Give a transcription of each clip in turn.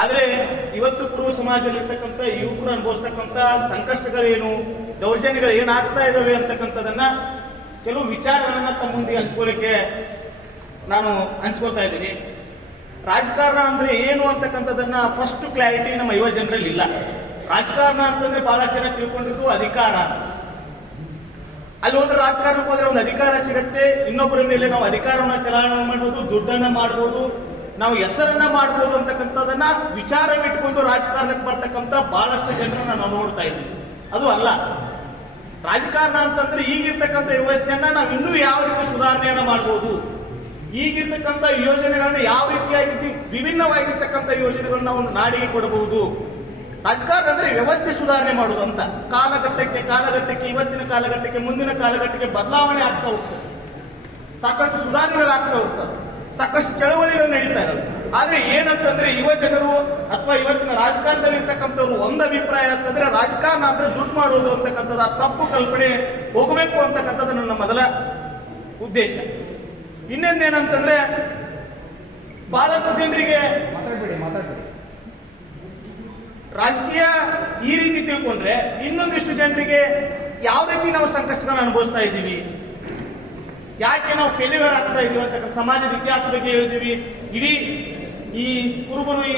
ಆದ್ರೆ ಇವತ್ತು ಕುರುಬ ಸಮಾಜದಲ್ಲಿರ್ತಕ್ಕಂಥ ಯುವಕರು ಅನುಭವಿಸ್ತಕ್ಕಂಥ ಸಂಕಷ್ಟಗಳೇನು, ದೌರ್ಜನ್ಯಗಳು ಏನಾಗ್ತಾ ಇದಾವೆ ಅಂತಕ್ಕಂಥದನ್ನ ಕೆಲವು ವಿಚಾರಗಳನ್ನ ತಮ್ಮ ಮುಂದೆ ಹಂಚ್ಕೊಳ್ಳಿಕ್ಕೆ ನಾನು ಹಂಚ್ಕೊಳ್ತಾ ಇದ್ದೀನಿ. ರಾಜಕಾರಣ ಅಂದ್ರೆ ಏನು ಅಂತಕ್ಕಂಥದ್ದನ್ನ ಫಸ್ಟ್ ಕ್ಲಾರಿಟಿ ನಮ್ಮ ಯುವ ಜನರಲ್ಲಿ ಇಲ್ಲ. ರಾಜಕಾರಣ ಅಂತಂದ್ರೆ ಬಹಳ ಜನ ತಿಳ್ಕೊಂಡಿರೋದು ಅಧಿಕಾರ. ಅಲ್ಲಿ ಒಂದು ರಾಜಕಾರಣಕ್ಕೆ ಹೋದ್ರೆ ಒಂದು ಅಧಿಕಾರ ಸಿಗತ್ತೆ, ಇನ್ನೊಬ್ಬರ ಮೇಲೆ ನಾವು ಅಧಿಕಾರವನ್ನ ಚಲಾವಣೆ ಮಾಡ್ಬೋದು, ದುಡ್ಡನ್ನ ಮಾಡ್ಬೋದು ನಾವು ಹೆಸರನ್ನ ಮಾಡ್ಬೋದು ಅಂತಕ್ಕಂಥದನ್ನ ವಿಚಾರವಿಟ್ಕೊಂಡು ರಾಜಕಾರಣಕ್ಕೆ ಬರ್ತಕ್ಕಂಥ ಬಹಳಷ್ಟು ಜನರನ್ನ ನಾವು ನೋಡ್ತಾ ಇದ್ದೀವಿ. ಅದು ಅಲ್ಲ. ರಾಜಕಾರಣ ಅಂತಂದ್ರೆ ಈಗಿರ್ತಕ್ಕಂಥ ವ್ಯವಸ್ಥೆಯನ್ನ ನಾವು ಇನ್ನೂ ಯಾವ ರೀತಿ ಸುಧಾರಣೆಯನ್ನ ಮಾಡ್ಬೋದು? ಈಗಿರ್ತಕ್ಕಂಥ ಯೋಜನೆಗಳನ್ನ ಯಾವ ರೀತಿಯಾಗಿ ವಿಭಿನ್ನವಾಗಿರ್ತಕ್ಕಂಥ ಯೋಜನೆಗಳನ್ನ ನಾವು ನಾಡಿಗೆ ಕೊಡಬಹುದು? ರಾಜಕಾರಣ ಅಂದ್ರೆ ವ್ಯವಸ್ಥೆ ಸುಧಾರಣೆ ಮಾಡುವುದು ಅಂತ. ಕಾಲಘಟ್ಟಕ್ಕೆ ಕಾಲಘಟ್ಟಕ್ಕೆ, ಇವತ್ತಿನ ಕಾಲಘಟ್ಟಕ್ಕೆ, ಮುಂದಿನ ಕಾಲಘಟ್ಟಕ್ಕೆ ಬದಲಾವಣೆ ಆಗ್ತಾ ಹೋಗ್ತದೆ. ಸಾಕಷ್ಟು ಸುಧಾರಣೆಗಳಾಗ್ತಾ ಹೋಗ್ತದೆ ಸಾಕಷ್ಟು ಚಳವಳಿಗಳು ನಡೀತಾ ಇದಾವೆ ಆದ್ರೆ ಏನಂತಂದ್ರೆ ಯುವ ಜನರು ಅಥವಾ ಇವತ್ತಿನ ರಾಜಕಾರಣದಲ್ಲಿ ಇರ್ತಕ್ಕಂಥವ್ರು ಒಂದು ಅಭಿಪ್ರಾಯ ಅಂತಂದ್ರೆ ರಾಜಕಾರಣ ಅಂದ್ರೆ ದುಡ್ಡು ಮಾಡೋದು ಅಂತಕ್ಕಂಥದ್ದು ಆ ತಪ್ಪು ಕಲ್ಪನೆ ಹೋಗಬೇಕು ಅಂತಕ್ಕಂಥದ್ದು ನನ್ನ ಮೊದಲ ಉದ್ದೇಶ. ಇನ್ನೊಂದೇನಂತಂದ್ರೆ ಬಹಳಷ್ಟು ಜನರಿಗೆ ರಾಜಕೀಯ ಈ ರೀತಿ ತಿಳ್ಕೊಂಡ್ರೆ ಇನ್ನೊಂದಿಷ್ಟು ಜನರಿಗೆ ಯಾವ ರೀತಿ ನಾವು ಸಂಕಷ್ಟಗಳನ್ನ ಅನುಭವಿಸ್ತಾ ಇದ್ದೀವಿ. ಯಾಕೆ ನಾವು ಫೇಲ್ಯೂರ್ ಆಗ್ತಾ ಇದೀವಿ ಅಂತಕ್ಕಂಥ ಸಮಾಜದ ಇತಿಹಾಸ ಬಗ್ಗೆ ಹೇಳಿದೀವಿ ಇಡೀ ಈ ಕುರುಬರು, ಈ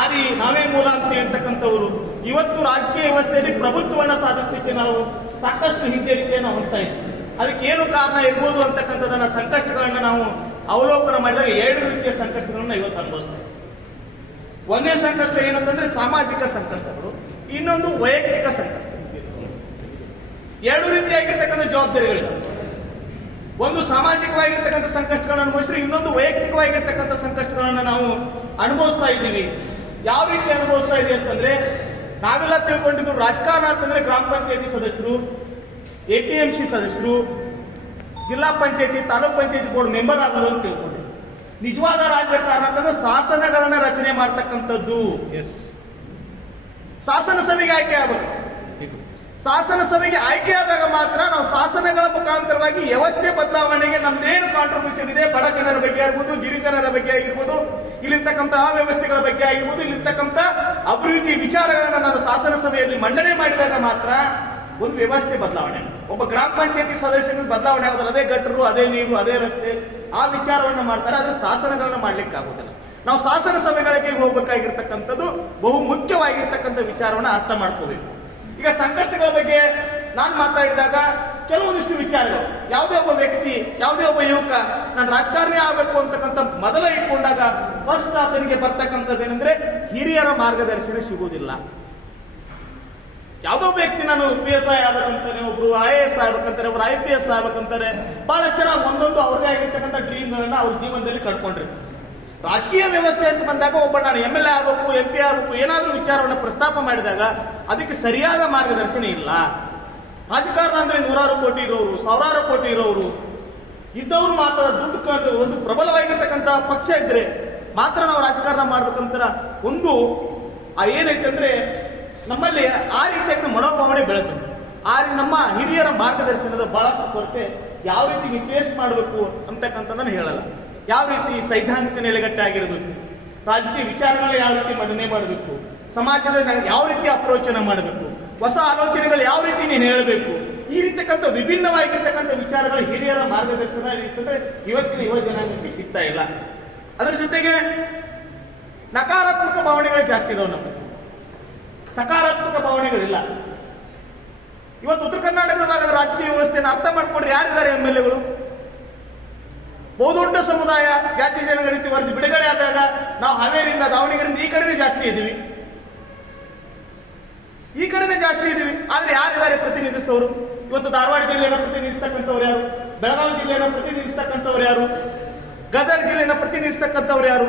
ಆದಿ ನಾವೇ ಮೂಲ ಅಂತ ಹೇಳ್ತಕ್ಕಂಥವ್ರು. ಇವತ್ತು ರಾಜಕೀಯ ವ್ಯವಸ್ಥೆಯಲ್ಲಿ ಪ್ರಭುತ್ವವನ್ನು ಸಾಧಿಸಲಿಕ್ಕೆ ನಾವು ಸಾಕಷ್ಟು ಹಿಂಜರಿಕೆಯನ್ನು ಹೊಂದ್ತಾ ಇದ್ದೀವಿ. ಅದಕ್ಕೆ ಏನು ಕಾರಣ ಇರ್ಬೋದು ಅಂತಕ್ಕಂಥದ್ದನ್ನ ಸಂಕಷ್ಟಗಳನ್ನ ನಾವು ಅವಲೋಕನ ಮಾಡಿದಾಗ ಎರಡು ರೀತಿಯ ಸಂಕಷ್ಟಗಳನ್ನ ಇವತ್ತು ಅನುಭವಿಸ್ತೇವೆ ಒಂದೇ ಸಂಕಷ್ಟ ಏನಂತಂದ್ರೆ ಸಾಮಾಜಿಕ ಸಂಕಷ್ಟಗಳು, ಇನ್ನೊಂದು ವೈಯಕ್ತಿಕ ಸಂಕಷ್ಟ. ಎರಡು ರೀತಿಯಾಗಿರ್ತಕ್ಕಂಥ ಜವಾಬ್ದಾರಿಗಳಿವೆ ಒಂದು ಸಾಮಾಜಿಕವಾಗಿರ್ತಕ್ಕಂಥ ಸಂಕಷ್ಟಗಳನ್ನು ಅನುಭವಿಸಿದ್ರೆ ಇನ್ನೊಂದು ವೈಯಕ್ತಿಕವಾಗಿರ್ತಕ್ಕಂಥ ಸಂಕಷ್ಟಗಳನ್ನು ನಾವು ಅನುಭವಿಸ್ತಾ ಇದ್ದೀವಿ. ಯಾವ ರೀತಿ ಅನುಭವಿಸ್ತಾ ಇದೆ ಅಂತಂದ್ರೆ ನಾವೆಲ್ಲ ತಿಳ್ಕೊಂಡಿದ್ದು ರಾಜಕಾರಣ ಅಂತಂದ್ರೆ ಗ್ರಾಮ ಪಂಚಾಯತಿ ಸದಸ್ಯರು ಎ ಪಿ ಎಂ ಸಿ ಸದಸ್ಯರು ಜಿಲ್ಲಾ ಪಂಚಾಯತಿ ತಾಲೂಕ್ ಪಂಚಾಯತಿ ಬೋರ್ಡ್ ಮೆಂಬರ್ ಆಗೋದು ಅಂತ ತಿಳ್ಕೊಂಡ್ರಿ ನಿಜವಾದ ರಾಜಕಾರಣ ಅಂತಂದ್ರೆ ಶಾಸನಗಳನ್ನ ರಚನೆ ಮಾಡ್ತಕ್ಕಂಥದ್ದು. ಎಸ್ ಶಾಸನ ಸಭೆಗೆ ಆಯ್ಕೆ ಆಗಬೇಕು. ಶಾಸನ ಸಭೆಗೆ ಆಯ್ಕೆ ಆದಾಗ ಮಾತ್ರ ನಾವು ಶಾಸನಗಳ ಮುಖಾಂತರವಾಗಿ ವ್ಯವಸ್ಥೆ ಬದಲಾವಣೆಗೆ ನಮ್ದೇನು ಕಾಂಟ್ರಿಬ್ಯೂಷನ್ ಇದೆ, ಬಡ ಜನರ ಬಗ್ಗೆ ಆಗಿರ್ಬೋದು, ಗಿರಿಜನರ ಬಗ್ಗೆ ಆಗಿರ್ಬೋದು, ಇಲ್ಲಿರ್ತಕ್ಕಂಥ ಅವ್ಯವಸ್ಥೆಗಳ ಬಗ್ಗೆ ಆಗಿರ್ಬೋದು, ಇಲ್ಲಿರ್ತಕ್ಕಂಥ ಅಭಿವೃದ್ಧಿ ವಿಚಾರಗಳನ್ನು ನಾನು ಶಾಸನ ಸಭೆಯಲ್ಲಿ ಮಂಡನೆ ಮಾಡಿದಾಗ ಮಾತ್ರ ಒಂದು ವ್ಯವಸ್ಥೆ ಬದಲಾವಣೆ. ಒಬ್ಬ ಗ್ರಾಮ ಪಂಚಾಯತಿ ಸದಸ್ಯನಿಗೆ ಬದಲಾವಣೆ ಆಗೋದಿಲ್ಲ. ಅದೇ ಗಟ್ಟರು, ಅದೇ ನೀರು, ಅದೇ ರಸ್ತೆ, ಆ ವಿಚಾರವನ್ನು ಮಾಡ್ತಾರೆ, ಆದರೆ ಶಾಸನಗಳನ್ನ ಮಾಡ್ಲಿಕ್ಕೆ ಆಗೋದಿಲ್ಲ. ನಾವು ಶಾಸನ ಸಭೆಗಳಿಗೆ ಹೋಗ್ಬೇಕಾಗಿರ್ತಕ್ಕಂಥದ್ದು ಬಹು ಮುಖ್ಯವಾಗಿರ್ತಕ್ಕಂಥ ವಿಚಾರವನ್ನ ಅರ್ಥ ಮಾಡ್ಕೋಬೇಕು. ಈಗ ಸಂಕಷ್ಟಗಳ ಬಗ್ಗೆ ನಾನು ಮಾತಾಡಿದಾಗ ಕೆಲವೊಂದಿಷ್ಟು ವಿಚಾರಗಳು. ಯಾವುದೇ ಒಬ್ಬ ವ್ಯಕ್ತಿ, ಯಾವುದೇ ಒಬ್ಬ ಯುವಕ ನಾನು ರಾಜಕಾರಣಿ ಆಗಬೇಕು ಅಂತಕ್ಕಂಥ ಮೊದಲ ಇಟ್ಕೊಂಡಾಗ ಫಸ್ಟ್ ಆತನಿಗೆ ಬರ್ತಕ್ಕಂಥದ್ದು ಏನಂದ್ರೆ ಹಿರಿಯರ ಮಾರ್ಗದರ್ಶನ ಸಿಗುವುದಿಲ್ಲ. ಯಾವುದೋ ವ್ಯಕ್ತಿ ನಾನು ಪಿ ಎಸ್ ಐ ಆಗ್ಬೇಕಂತಾನೆ ಒಬ್ರು ಐ ಎ ಎಸ್ ಆಗ್ಬೇಕಂತಾರೆ, ಒಬ್ರು ಐ ಪಿ ಎಸ್ ಆಗ್ಬೇಕಂತಾರೆ, ಬಹಳಷ್ಟು ಜನ ಒಂದೊಂದು ಅವ್ರದೇ ಆಗಿರ್ತಕ್ಕಂಥ ಡ್ರೀಮ್ಗಳನ್ನ ಅವ್ರ ಜೀವನದಲ್ಲಿ ಕಟ್ಕೊಂಡಿರ್ತಾರೆ. ರಾಜಕೀಯ ವ್ಯವಸ್ಥೆ ಅಂತ ಬಂದಾಗ ಒಬ್ಬ ನಾನು ಎಂ ಎಲ್ ಎ ಆಗಬೇಕು ಎಂ ಪಿ ಆಗಬೇಕು, ಏನಾದರೂ ವಿಚಾರವನ್ನು ಪ್ರಸ್ತಾಪ ಮಾಡಿದಾಗ ಅದಕ್ಕೆ ಸರಿಯಾದ ಮಾರ್ಗದರ್ಶನ ಇಲ್ಲ. ರಾಜಕಾರಣ ಅಂದರೆ ನೂರಾರು ಕೋಟಿ ಇರೋರು, ಸಾವಿರಾರು ಕೋಟಿ ಇರೋರು. ಇದ್ದವರು ಮಾತ್ರ ದುಡ್ಡು ಒಂದು ಪ್ರಬಲವಾಗಿರ್ತಕ್ಕಂಥ ಪಕ್ಷ ಇದ್ರೆ ಮಾತ್ರ ನಾವು ರಾಜಕಾರಣ ಮಾಡ್ಬೇಕಂತ ಒಂದು ಆ ಏನೈತೆ ಅಂದ್ರೆ ನಮ್ಮಲ್ಲಿ ಆ ರೀತಿಯಾಗಿ ಮನೋಭಾವನೆ ಬೆಳೆದಿದೆ ಆ ನಮ್ಮ ಹಿರಿಯರ ಮಾರ್ಗದರ್ಶನದ ಬಹಳಷ್ಟು ಕೊರತೆ ಯಾವ ರೀತಿ ಫೇಸ್ ಮಾಡಬೇಕು ಅಂತಕ್ಕಂಥದ್ದನ್ನು ಹೇಳಲ್ಲ. ಯಾವ ರೀತಿ ಸೈದ್ಧಾಂತಿಕ ನೆಲೆಗಟ್ಟೆ ಆಗಿರಬೇಕು? ರಾಜಕೀಯ ವಿಚಾರಗಳು ಯಾವ ರೀತಿ ಮನ್ನಣೆ ಮಾಡಬೇಕು? ಸಮಾಜದ ಯಾವ ರೀತಿ ಅಪ್ರೋಚನ ಮಾಡಬೇಕು? ಹೊಸ ಆಲೋಚನೆಗಳು ಯಾವ ರೀತಿ ನೀನು ಹೇಳಬೇಕು? ಈ ರೀತಕ್ಕಂಥ ವಿಭಿನ್ನವಾಗಿರ್ತಕ್ಕಂಥ ವಿಚಾರಗಳು ಹಿರಿಯರ ಮಾರ್ಗದರ್ಶನ ಇರ್ತಂದ್ರೆ ಇವತ್ತಿನ ಯುವ ಜನಾಂಗಕ್ಕೆ ಸಿಗ್ತಾ ಇಲ್ಲ. ಅದರ ಜೊತೆಗೆ ನಕಾರಾತ್ಮಕ ಭಾವನೆಗಳು ಜಾಸ್ತಿ ಇದಾವೆ ನಮ್ಮ ಸಕಾರಾತ್ಮಕ ಭಾವನೆಗಳಿಲ್ಲ. ಇವತ್ತು ಉತ್ತರ ಕರ್ನಾಟಕದ ರಾಜಕೀಯ ವ್ಯವಸ್ಥೆಯನ್ನು ಅರ್ಥ ಮಾಡ್ಕೊಂಡ್ರೆ ಯಾರಿದ್ದಾರೆ ಎಂ ಎಲ್ ಎಗಳು? ಬಹುದೊಡ್ಡ ಸಮುದಾಯ, ಜಾತಿ ಜನಗಣತಿ ವರದಿ ಬಿಡುಗಡೆ ಆದಾಗ ನಾವು ಹಾವೇರಿಯಿಂದ ದಾವಣಗೆರೆಯಿಂದ ಈ ಕಡೆನೇ ಜಾಸ್ತಿ ಇದ್ದೀವಿ. ಈ ಕಡೆನೇ ಜಾಸ್ತಿ ಇದ್ದೀವಿ. ಆದ್ರೆ ಯಾರಿದ್ದಾರೆ ಪ್ರತಿನಿಧಿಸಿದವರು ಇವತ್ತು ಧಾರವಾಡ ಜಿಲ್ಲೆಯನ್ನು ಪ್ರತಿನಿಧಿಸ್ತಕ್ಕಂಥವ್ರು ಯಾರು? ಬೆಳಗಾವಿ ಜಿಲ್ಲೆಯನ್ನು ಪ್ರತಿನಿಧಿಸ್ತಕ್ಕಂಥವ್ರು ಯಾರು? ಗದಗ ಜಿಲ್ಲೆಯನ್ನು ಪ್ರತಿನಿಧಿಸ್ತಕ್ಕಂಥವ್ರು ಯಾರು?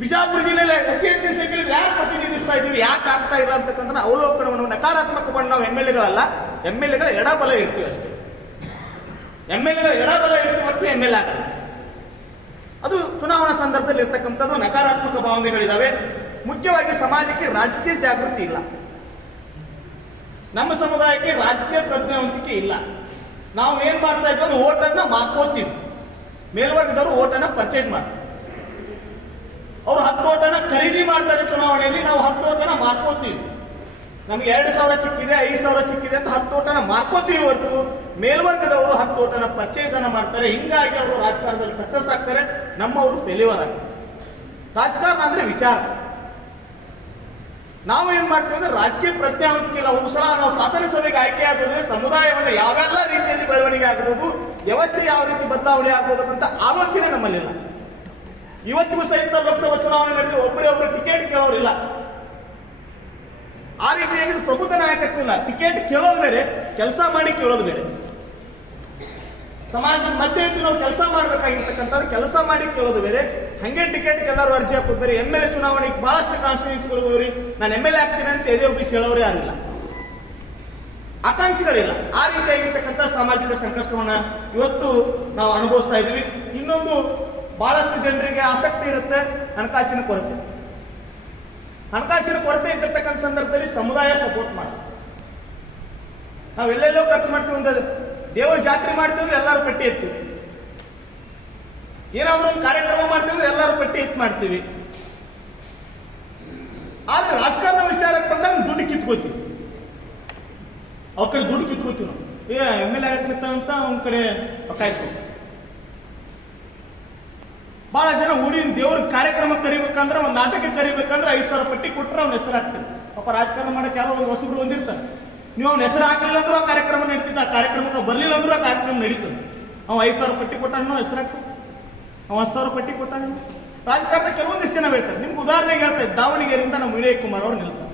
ಬಿಜಾಪುರ ಜಿಲ್ಲೆಯಲ್ಲಿ ಹೆಚ್ಚು ಹೆಚ್ಚಿನ ಸಂಖ್ಯೆಯಲ್ಲಿ ಯಾರು ಪ್ರತಿನಿಧಿಸ್ತಾ ಇದ್ದೀವಿ? ಯಾಕೆ ಆಗ್ತಾ ಇಲ್ಲ ಅಂತಕ್ಕಂಥ ಅವಲೋಕನವನ್ನು ನಕಾರಾತ್ಮಕವಾಗಿ ನಾವು ಎಂ ಎಲ್ ಎಗಳಲ್ಲ ಎಂ ಎಲ್ ಎಗಳ ಎಡಬಲ ಇರ್ತೀವಿ ಅಷ್ಟೇ. ಎಂ ಎಲ್ ಎ ಎಡಬಲ ಇರುವವರೆಗೂ ಎಂ ಎಲ್ ಆಗ್ತದೆ ಅದು ಚುನಾವಣಾ ಸಂದರ್ಭದಲ್ಲಿ ಇರ್ತಕ್ಕಂಥದ್ದು ನಕಾರಾತ್ಮಕ ಭಾವನೆಗಳಿದಾವೆ. ಮುಖ್ಯವಾಗಿ ಸಮಾಜಕ್ಕೆ ರಾಜಕೀಯ ಜಾಗೃತಿ ಇಲ್ಲ. ನಮ್ಮ ಸಮುದಾಯಕ್ಕೆ ರಾಜಕೀಯ ಪ್ರಜ್ಞಾವಂತಿಕೆ ಇಲ್ಲ. ನಾವು ಏನ್ ಮಾಡ್ತಾ ಇದ್ವಿ? ಅಂದ್ರೆ ಓಟನ್ನ ಮಾಡ್ಕೋತೀವಿ ಮೇಲ್ವರ್ಗದವರು ಓಟನ್ನ ಪರ್ಚೇಸ್ ಮಾಡ್ತಾರೆ. ಅವರು ಹತ್ತು ಓಟನ್ನ ಖರೀದಿ ಮಾಡ್ತಾರೆ ಚುನಾವಣೆಯಲ್ಲಿ, ನಾವು ಹತ್ತು ಓಟನ ಮಾರ್ಕೋತೀವಿ. ನಮ್ಗೆ ಎರಡು ಸಾವಿರ ಸಿಕ್ಕಿದೆ, ಐದು ಸಾವಿರ ಸಿಕ್ಕಿದೆ ಅಂತ ಹತ್ತು ಓಟನ ಮಾರ್ಕೋತೀವಿ ಹೊರತು. ಮೇಲ್ವರ್ಗದವರು ಹತ್ತು ಓಟನ ಪರ್ಚೇಸ್ ಅನ್ನ ಮಾಡ್ತಾರೆ. ಹಿಂಗಾಗಿ ಅವರು ರಾಜಕಾರಣದಲ್ಲಿ ಸಕ್ಸಸ್ ಆಗ್ತಾರೆ. ನಮ್ಮವರು ಫೇಲ್ಯೂರ್ ಆಗ್ತಾರೆ. ರಾಜಕಾರಣ ಅಂದ್ರೆ ವಿಚಾರ. ನಾವು ಏನ್ ಮಾಡ್ತೀವಿ ಅಂದ್ರೆ ರಾಜಕೀಯ ಪ್ರಜ್ಞೆ ಇಲ್ಲ ಒಂದು ಸಲ ನಾವು ಶಾಸನಸಭೆಗೆ ಆಯ್ಕೆ ಆದ್ರೆ ಸಮುದಾಯವನ್ನು ಯಾವೆಲ್ಲ ರೀತಿಯಲ್ಲಿ ಬೆಳವಣಿಗೆ ಆಗಬಹುದು ವ್ಯವಸ್ಥೆ ಯಾವ ರೀತಿ ಬದಲಾವಣೆ ಆಗ್ಬೋದು ಅಂತ ಆಲೋಚನೆ ನಮ್ಮಲ್ಲಿಲ್ಲ. ಇವತ್ತಿಗೂ ಸಹಿತ ಲೋಕಸಭಾ ಚುನಾವಣೆ ನಡೆದ್ರೆ ಒಬ್ಬರೇ ಒಬ್ಬರು ಟಿಕೆಟ್ ಕೇಳೋರಿಲ್ಲ. ಆ ರೀತಿ ಏನಿದೆ ಪ್ರಬುದ್ಧ ನಾಯಕತ್ವ ಇಲ್ಲ. ಟಿಕೆಟ್ ಕೇಳೋದು ಬೇರೆ, ಕೆಲಸ ಮಾಡಿ ಕೇಳೋದು ಬೇರೆ. ಸಮಾಜದ ಮಧ್ಯೆ ನಾವು ಕೆಲಸ ಮಾಡ್ಬೇಕಾಗಿರ್ತಕ್ಕಂಥದ್ದು, ಕೆಲಸ ಮಾಡಿ ಕೇಳೋದು ಬೇರೆ. ಹಂಗೆ ಟಿಕೆಟ್ ಎಲ್ಲರೂ ಅರ್ಜಿ ಹಾಕೋದು ಬೇರೆ. ಎಂ ಎಲ್ ಎ ಚುನಾವಣೆಗೆ ಬಹಳಷ್ಟು ಕಾನ್ಸ್ಟಿಟ್ಯೂನ್ಸಿಗಳು ಹೋಗ್ರಿ. ನಾನು ಎಂ ಎಲ್ ಎ ಆಗ್ತೀನಿ ಅಂತ ಎದೆ ಒಬ್ಬ ಹೇಳೋರೇ ಆಗಿಲ್ಲ ಆಕಾಂಕ್ಷಿಗಳಿಲ್ಲ. ಆ ರೀತಿಯಾಗಿರ್ತಕ್ಕಂಥ ಸಾಮಾಜಿಕ ಸಂಕಷ್ಟವನ್ನ ಇವತ್ತು ನಾವು ಅನುಭವಿಸ್ತಾ ಇದ್ದೀವಿ. ಇನ್ನೊಂದು ಬಹಳಷ್ಟು ಜನರಿಗೆ ಆಸಕ್ತಿ ಇರುತ್ತೆ, ಹಣಕಾಸಿನ ಕೊರತೆ. ಹಣಕಾಸಿನ ಕೊರತೆ ಇದ್ದಿರ್ತಕ್ಕಂಥ ಸಂದರ್ಭದಲ್ಲಿ ಸಮುದಾಯ ಸಪೋರ್ಟ್ ಮಾಡಿ ನಾವೆಲ್ಲೆಲ್ಲೋ ಖರ್ಚು ಮಾಡ್ತೀವಿ ಒಂದು ದೇವರ ಜಾತ್ರೆ ಮಾಡ್ತೀವಿ ಎಲ್ಲರೂ ಪಟ್ಟಿ ಎತ್ತೀವಿ. ಏನಾದ್ರೂ ಒಂದು ಕಾರ್ಯಕ್ರಮ ಮಾಡ್ತೀವಿ ಎಲ್ಲರೂ ಪಟ್ಟಿ ಎತ್ತು ಮಾಡ್ತೀವಿ. ಆದ್ರೆ ರಾಜಕಾರಣ ವಿಚಾರಕ್ಕೆ ಬಂದಾಗ ದುಡ್ಡು ಕಿತ್ಕೋತೀವಿ. ಅವ್ರ ಕಡೆ ದುಡ್ಡು ಕಿತ್ಕೋತೀವಿ ನಾವು. ಏ, ಎಂ ಎಲ್ ಎ ಅವ್ನ ಕಡೆ ಕಾಯಿಸ್ಬೇಕು ಬಹಳ ಜನ ಊರಿನ ದೇವ್ರ ಕಾರ್ಯಕ್ರಮ ಕರಿಬೇಕಂದ್ರೆ ಒಂದು ನಾಟಕ ಕರಿಬೇಕಂದ್ರೆ ಐದು ಸಾವಿರ ಪಟ್ಟಿ ಕೊಟ್ಟರೆ ಅವ್ನ ಹೆಸರು ಹಾಕ್ತಾರೆ ಪಾಪ ರಾಜಕಾರಣ ಮಾಡಕ್ಕೆ ಯಾರೋ ಒಂದು ಹೊಸಬ್ರು ಬಂದಿರ್ತಾರೆ. ನೀವು ಅವ್ನ ಹೆಸರು ಹಾಕಲಿಲ್ಲ ಅಂದ್ರೂ ಆ ಕಾರ್ಯಕ್ರಮ ನಡೀತಿದ್ದ ಆ ಕಾರ್ಯಕ್ರಮಕ್ಕೆ ಬರಲಿಲ್ಲ ಅಂದ್ರೆ ಆ ಕಾರ್ಯಕ್ರಮ ನಡೀತದೆ. ಅವ ಐದು ಸಾವಿರ ಪಟ್ಟಿ ಕೊಟ್ಟಣ್ಣ ಹೆಸರು ಹಾಕ್ತಾನೆ ಅವ ಹತ್ತು ಸಾವಿರ ಪಟ್ಟಿ ಕೊಟ್ಟಾನ ರಾಜಕಾರಣ ಕೆಲವೊಂದಿಷ್ಟು ಜನ ಹೇಳ್ತಾರೆ. ನಿಮ್ಗೆ ಉದಾಹರಣೆಗೆ ಹೇಳ್ತಾ ದಾವಣಗೆರೆ ದಾವಣಗೆರೆಯಿಂದ ನಮ್ಮ ವಿನಯ್ ಕುಮಾರ್ ಅವ್ರು ನಿಲ್ತಾರೆ.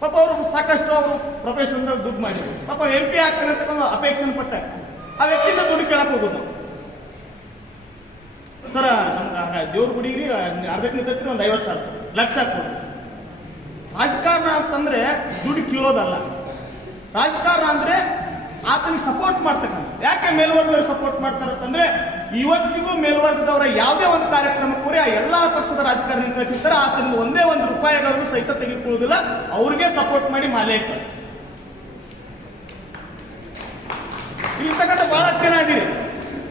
ಪಾಪ ಅವರು ಸಾಕಷ್ಟು ಅವರು ಪ್ರೊಫೆಷನ್ ದುಡ್ಡು ಮಾಡಿದ್ರು. ಪಾಪ ಎಂ ಪಿ ಆಗ್ತಾರೆ ಅಂತಕ್ಕಂಥ ಅಪೇಕ್ಷೆ ಪಟ್ಟಾಗ ಆ ವ್ಯಕ್ತಿಯಿಂದ ದುಡ್ಡು ಕೇಳಕ್ಕೆ ಹೋಗೋದು ನಾವು. ಸರ ನಮ್ಗೆ ದೇವ್ರ ಗುಡಿಗೆ ಅರ್ಧಕ್ಕೆ ನಿಂತೈತ್ರಿ ಒಂದು ಐವತ್ತು ಸಾವಿರ ಲಕ್ಷ ಕೊಡು ರಾಜಕಾರಣ ಅಂತಂದ್ರೆ ದುಡ್ಡು ಕೀಳೋದಲ್ಲ. ರಾಜಕಾರಣ ಅಂದ್ರೆ ಆತನಿಗೆ ಸಪೋರ್ಟ್ ಮಾಡ್ತಕ್ಕಂಥ. ಯಾಕೆ ಮೇಲ್ವರ್ಗದವ್ರು ಸಪೋರ್ಟ್ ಮಾಡ್ತಾರೆ ಅಂತಂದ್ರೆ ಇವತ್ತಿಗೂ ಮೇಲ್ವರ್ಗದವರ ಯಾವುದೇ ಒಂದು ಕಾರ್ಯಕ್ರಮಕ್ಕೂ ಆ ಎಲ್ಲಾ ಪಕ್ಷದ ರಾಜಕಾರಣ ಕಳಿಸಿರ್ತಾರೆ. ಆತನಿಗೆ ಒಂದೇ ಒಂದು ರೂಪಾಯಿಗಳನ್ನು ಸಹಿತ ತೆಗೆದುಕೊಳ್ಳೋದಿಲ್ಲ. ಅವ್ರಿಗೆ ಸಪೋರ್ಟ್ ಮಾಡಿ ಮಾಲೆ ಇರ್ತಕ್ಕಂಥ ಬಹಳಷ್ಟು ಜನ ಇದೀರಿ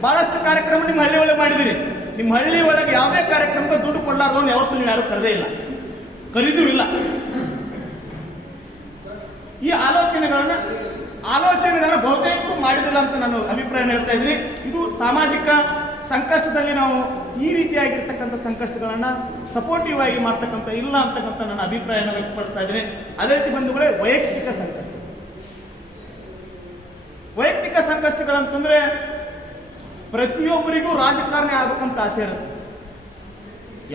ಬಹಳಷ್ಟು ಕಾರ್ಯಕ್ರಮ ನಿಮ್ಮ ಹಳ್ಳಿ ಒಳಗೆ ಮಾಡಿದಿರಿ ನಿಮ್ಮ ಹಳ್ಳಿ ಒಳಗೆ ಯಾವುದೇ ಕಾರ್ಯಕ್ರಮಕ್ಕೆ ದುಡ್ಡು ಕೊಡಲಾರ್ದವ್ನು ಯಾವತ್ತೂ ನೀವು ಯಾರು ಕರೆದೇ ಇಲ್ಲ. ಕರೀದೂ ಇಲ್ಲ. ಈ ಆಲೋಚನೆಗಳನ್ನ ಆಲೋಚನೆಗಳನ್ನ ಬಹುತೇಕ ಮಾಡಿದಿಲ್ಲ ಅಂತ ನಾನು ಅಭಿಪ್ರಾಯ ಹೇಳ್ತಾ ಇದ್ದೀನಿ. ಇದು ಸಾಮಾಜಿಕ ಸಂಕಷ್ಟದಲ್ಲಿ ನಾವು ಈ ರೀತಿಯಾಗಿರ್ತಕ್ಕಂಥ ಸಂಕಷ್ಟಗಳನ್ನ ಸಪೋರ್ಟಿವ್ ಆಗಿ ಮಾಡ್ತಕ್ಕಂಥ ಇಲ್ಲ ಅಂತಕ್ಕಂಥ ನನ್ನ ಅಭಿಪ್ರಾಯನ ವ್ಯಕ್ತಪಡಿಸ್ತಾ ಇದ್ದೀನಿ. ಅದೇ ರೀತಿ ಬಂಧುಗಳೇ, ವೈಯಕ್ತಿಕ ಸಂಕಷ್ಟ. ವೈಯಕ್ತಿಕ ಸಂಕಷ್ಟಗಳಂತಂದ್ರೆ ಪ್ರತಿಯೊಬ್ಬರಿಗೂ ರಾಜಕಾರಣಿ ಆಗ್ಬೇಕಂತ ಆಸೆ ಇರುತ್ತೆ.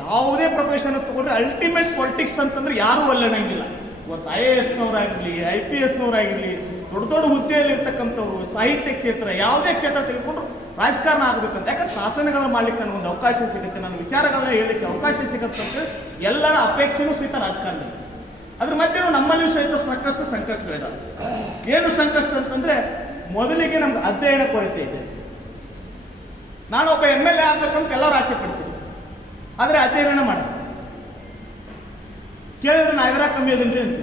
ಯಾವುದೇ ಪ್ರೊಫೆಷನ್ ತಗೊಂಡ್ರೆ ಅಲ್ಟಿಮೇಟ್ ಪೊಲಿಟಿಕ್ಸ್ ಅಂತಂದ್ರೆ ಯಾರೂ ಒಳ್ಳೆಣಂಗಿಲ್ಲ ಇವತ್ತು ಐ ಎ ಎಸ್ನವರಾಗಿರ್ಲಿ ಐ ಪಿ ಎಸ್ನವರಾಗಿರ್ಲಿ ದೊಡ್ಡ ದೊಡ್ಡ ಹುದ್ದೆಯಲ್ಲಿ ಇರ್ತಕ್ಕಂಥವ್ರು ಸಾಹಿತ್ಯ ಕ್ಷೇತ್ರ, ಯಾವುದೇ ಕ್ಷೇತ್ರ ತೆಗೆದುಕೊಂಡು ರಾಜಕಾರಣ ಆಗ್ಬೇಕಂತ. ಯಾಕಂದ್ರೆ ಶಾಸನಗಳನ್ನ ಮಾಡ್ಲಿಕ್ಕೆ ಒಂದು ಅವಕಾಶ ಸಿಗುತ್ತೆ ನನ್ನ ವಿಚಾರಗಳನ್ನ ಹೇಳಲಿಕ್ಕೆ ಅವಕಾಶ ಸಿಗುತ್ತೆ ಅಂತ ಎಲ್ಲರ ಅಪೇಕ್ಷೆನೂ ಸಹಿತ ರಾಜಕಾರಣದಲ್ಲಿ ಅದ್ರ ಮಧ್ಯೆ ನಮ್ಮಲ್ಲಿಯೂ ಸಹಿತ ಸಾಕಷ್ಟು ಸಂಕಷ್ಟಗಳಿದಾವೆ. ಏನು ಸಂಕಷ್ಟ ಅಂತಂದ್ರೆ ಮೊದಲಿಗೆ ನಮ್ಗೆ ಅಧ್ಯಯನ ಕೊರತೆ ಇದೆ. ನಾನೊಬ್ಬ ಎಂ ಎಲ್ ಎ ಆಗ್ಬೇಕಂತ ಎಲ್ಲರೂ ಆಸೆ ಪಡ್ತೀನಿ. ಆದರೆ ಅಧ್ಯಯನ ಮಾಡ. ಕೇಳಿದ್ರೆ ನಾ ಇದರ ಕಮ್ಮಿ ಅದನ್ರಿ ಅಂತ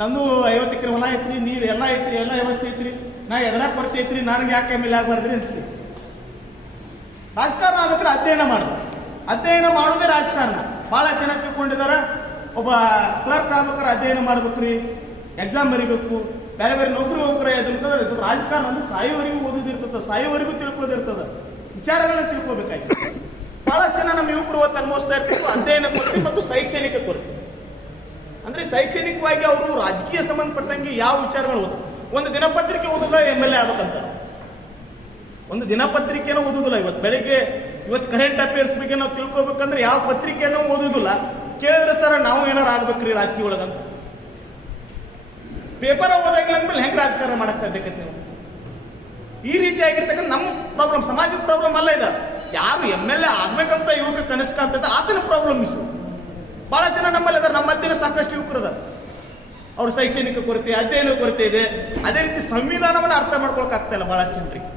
ನಂದು ಐವತ್ತು ಎಕರೆ ಹೊಲ ಐತ್ರಿ, ನೀರು ಎಲ್ಲ ಐತ್ರಿ, ಎಲ್ಲ ವ್ಯವಸ್ಥೆ ಐತ್ರಿ. ನಾ ಎದರ ಕೊರತೆ ಐತ್ರಿ, ನನಗೆ ಯಾಕೆ ಎ ಆಗ್ಬಾರ್ದ್ರಿ ಅಂತ ರಾಜಕಾರಣ ಆಗ್ಬೇಕಾದ್ರೆ ಅಧ್ಯಯನ ಮಾಡೋದು ಅಧ್ಯಯನ ಮಾಡೋದೇ ರಾಜಕಾರಣ. ಭಾಳ ಜನ ತಿಳ್ಕೊಂಡಿದ್ದಾರೆ ಒಬ್ಬ ಕ್ಲರ್ಕ್ ಆಗ್ಬೇಕಾದ್ರೆ ಅಧ್ಯಯನ ಮಾಡ್ಬೇಕ್ರಿ. ಎಕ್ಸಾಮ್ ಬರಿಬೇಕು. ಬೇರೆ ಬೇರೆ ನೌಕರಿ ಹೋಗ್ರೆ ಅದನ್ನ ಇದು ರಾಜಕಾರಣ ಅಂದ್ರೆ ಸಾಯುವವರೆಗೂ ಓದೋದಿರ್ತದ ಸಾಯುವವರೆಗೂ ತಿಳ್ಕೋದಿರ್ತದ ವಿಚಾರಗಳನ್ನ ತಿಳ್ಕೊಬೇಕಾಯ್ತು ಬಹಳಷ್ಟು ಜನ ನಮ್ಮ ಯುವಕರು ಇವತ್ತು ಅನುಭವಿಸ್ತಾ ಇರ್ತೀವಿ ಅಧ್ಯಯನ ಕೊರತೆ ಮತ್ತು ಶೈಕ್ಷಣಿಕ ಕೊರತೆ. ಅಂದ್ರೆ ಶೈಕ್ಷಣಿಕವಾಗಿ ಅವರು ರಾಜಕೀಯ ಸಂಬಂಧಪಟ್ಟಂಗೆ ಯಾವ ವಿಚಾರಗಳು ಓದ ಒಂದು ದಿನಪತ್ರಿಕೆ ಓದೋದ ಎಂ ಎಲ್ ಎ ಆಗ್ಬೇಕಂತ. ಒಂದು ದಿನಪತ್ರಿಕೆನ ಓದುದಿಲ್ಲ. ಇವತ್ತು ಬೆಳಿಗ್ಗೆ ಇವತ್ತು ಕರೆಂಟ್ ಅಫೇರ್ಸ್ ಬಗ್ಗೆ ನಾವು ತಿಳ್ಕೊಬೇಕಂದ್ರೆ ಯಾವ ಪತ್ರಿಕೆಯನ್ನು ಓದುದಿಲ್ಲ. ಕೇಳಿದ್ರೆ ಸರ್, ನಾವು ಏನಾರು ಆಗ್ಬೇಕ್ರಿ ರಾಜಕೀಯ ಒಳಗಂತ. ಪೇಪರ್ ಓದಾಗಿಲ್ಲ ಅಂದ್ಮೇಲೆ ಹೆಂಗ್ ರಾಜಕಾರಣ ಮಾಡಕ್ ಸಾಧ್ಯಕತ್ತೆ ನೀವು? ಈ ರೀತಿಯಾಗಿರ್ತಕ್ಕಂಥ ನಮ್ಮ ಪ್ರಾಬ್ಲಮ್ ಸಮಾಜದ ಪ್ರಾಬ್ಲಮ್ ಅಲ್ಲ ಇದೆ. ಯಾರು ಎಂ ಎಲ್ ಎ ಆಗ್ಬೇಕಂತ ಯುವಕ ಕನಸು ಕಾಣ್ತದ ಆತನ ಪ್ರಾಬ್ಲಮ್ ಇಸು ಬಹಳ ಜನ ನಮ್ಮಲ್ಲಿ ಅದಾರ ನಮ್ಮ ಮಧ್ಯೆ ಸಾಕಷ್ಟು ಯುವಕರು ಅದ ಅವ್ರ ಶೈಕ್ಷಣಿಕ ಕೊರತೆ, ಅಧ್ಯಯನ ಕೊರತೆ ಇದೆ. ಅದೇ ರೀತಿ ಸಂವಿಧಾನವನ್ನು ಅರ್ಥ ಮಾಡ್ಕೊಳಕ್ ಆಗ್ತಾ ಇಲ್ಲ ಬಹಳಷ್ಟು ಜನರಿಗೆ.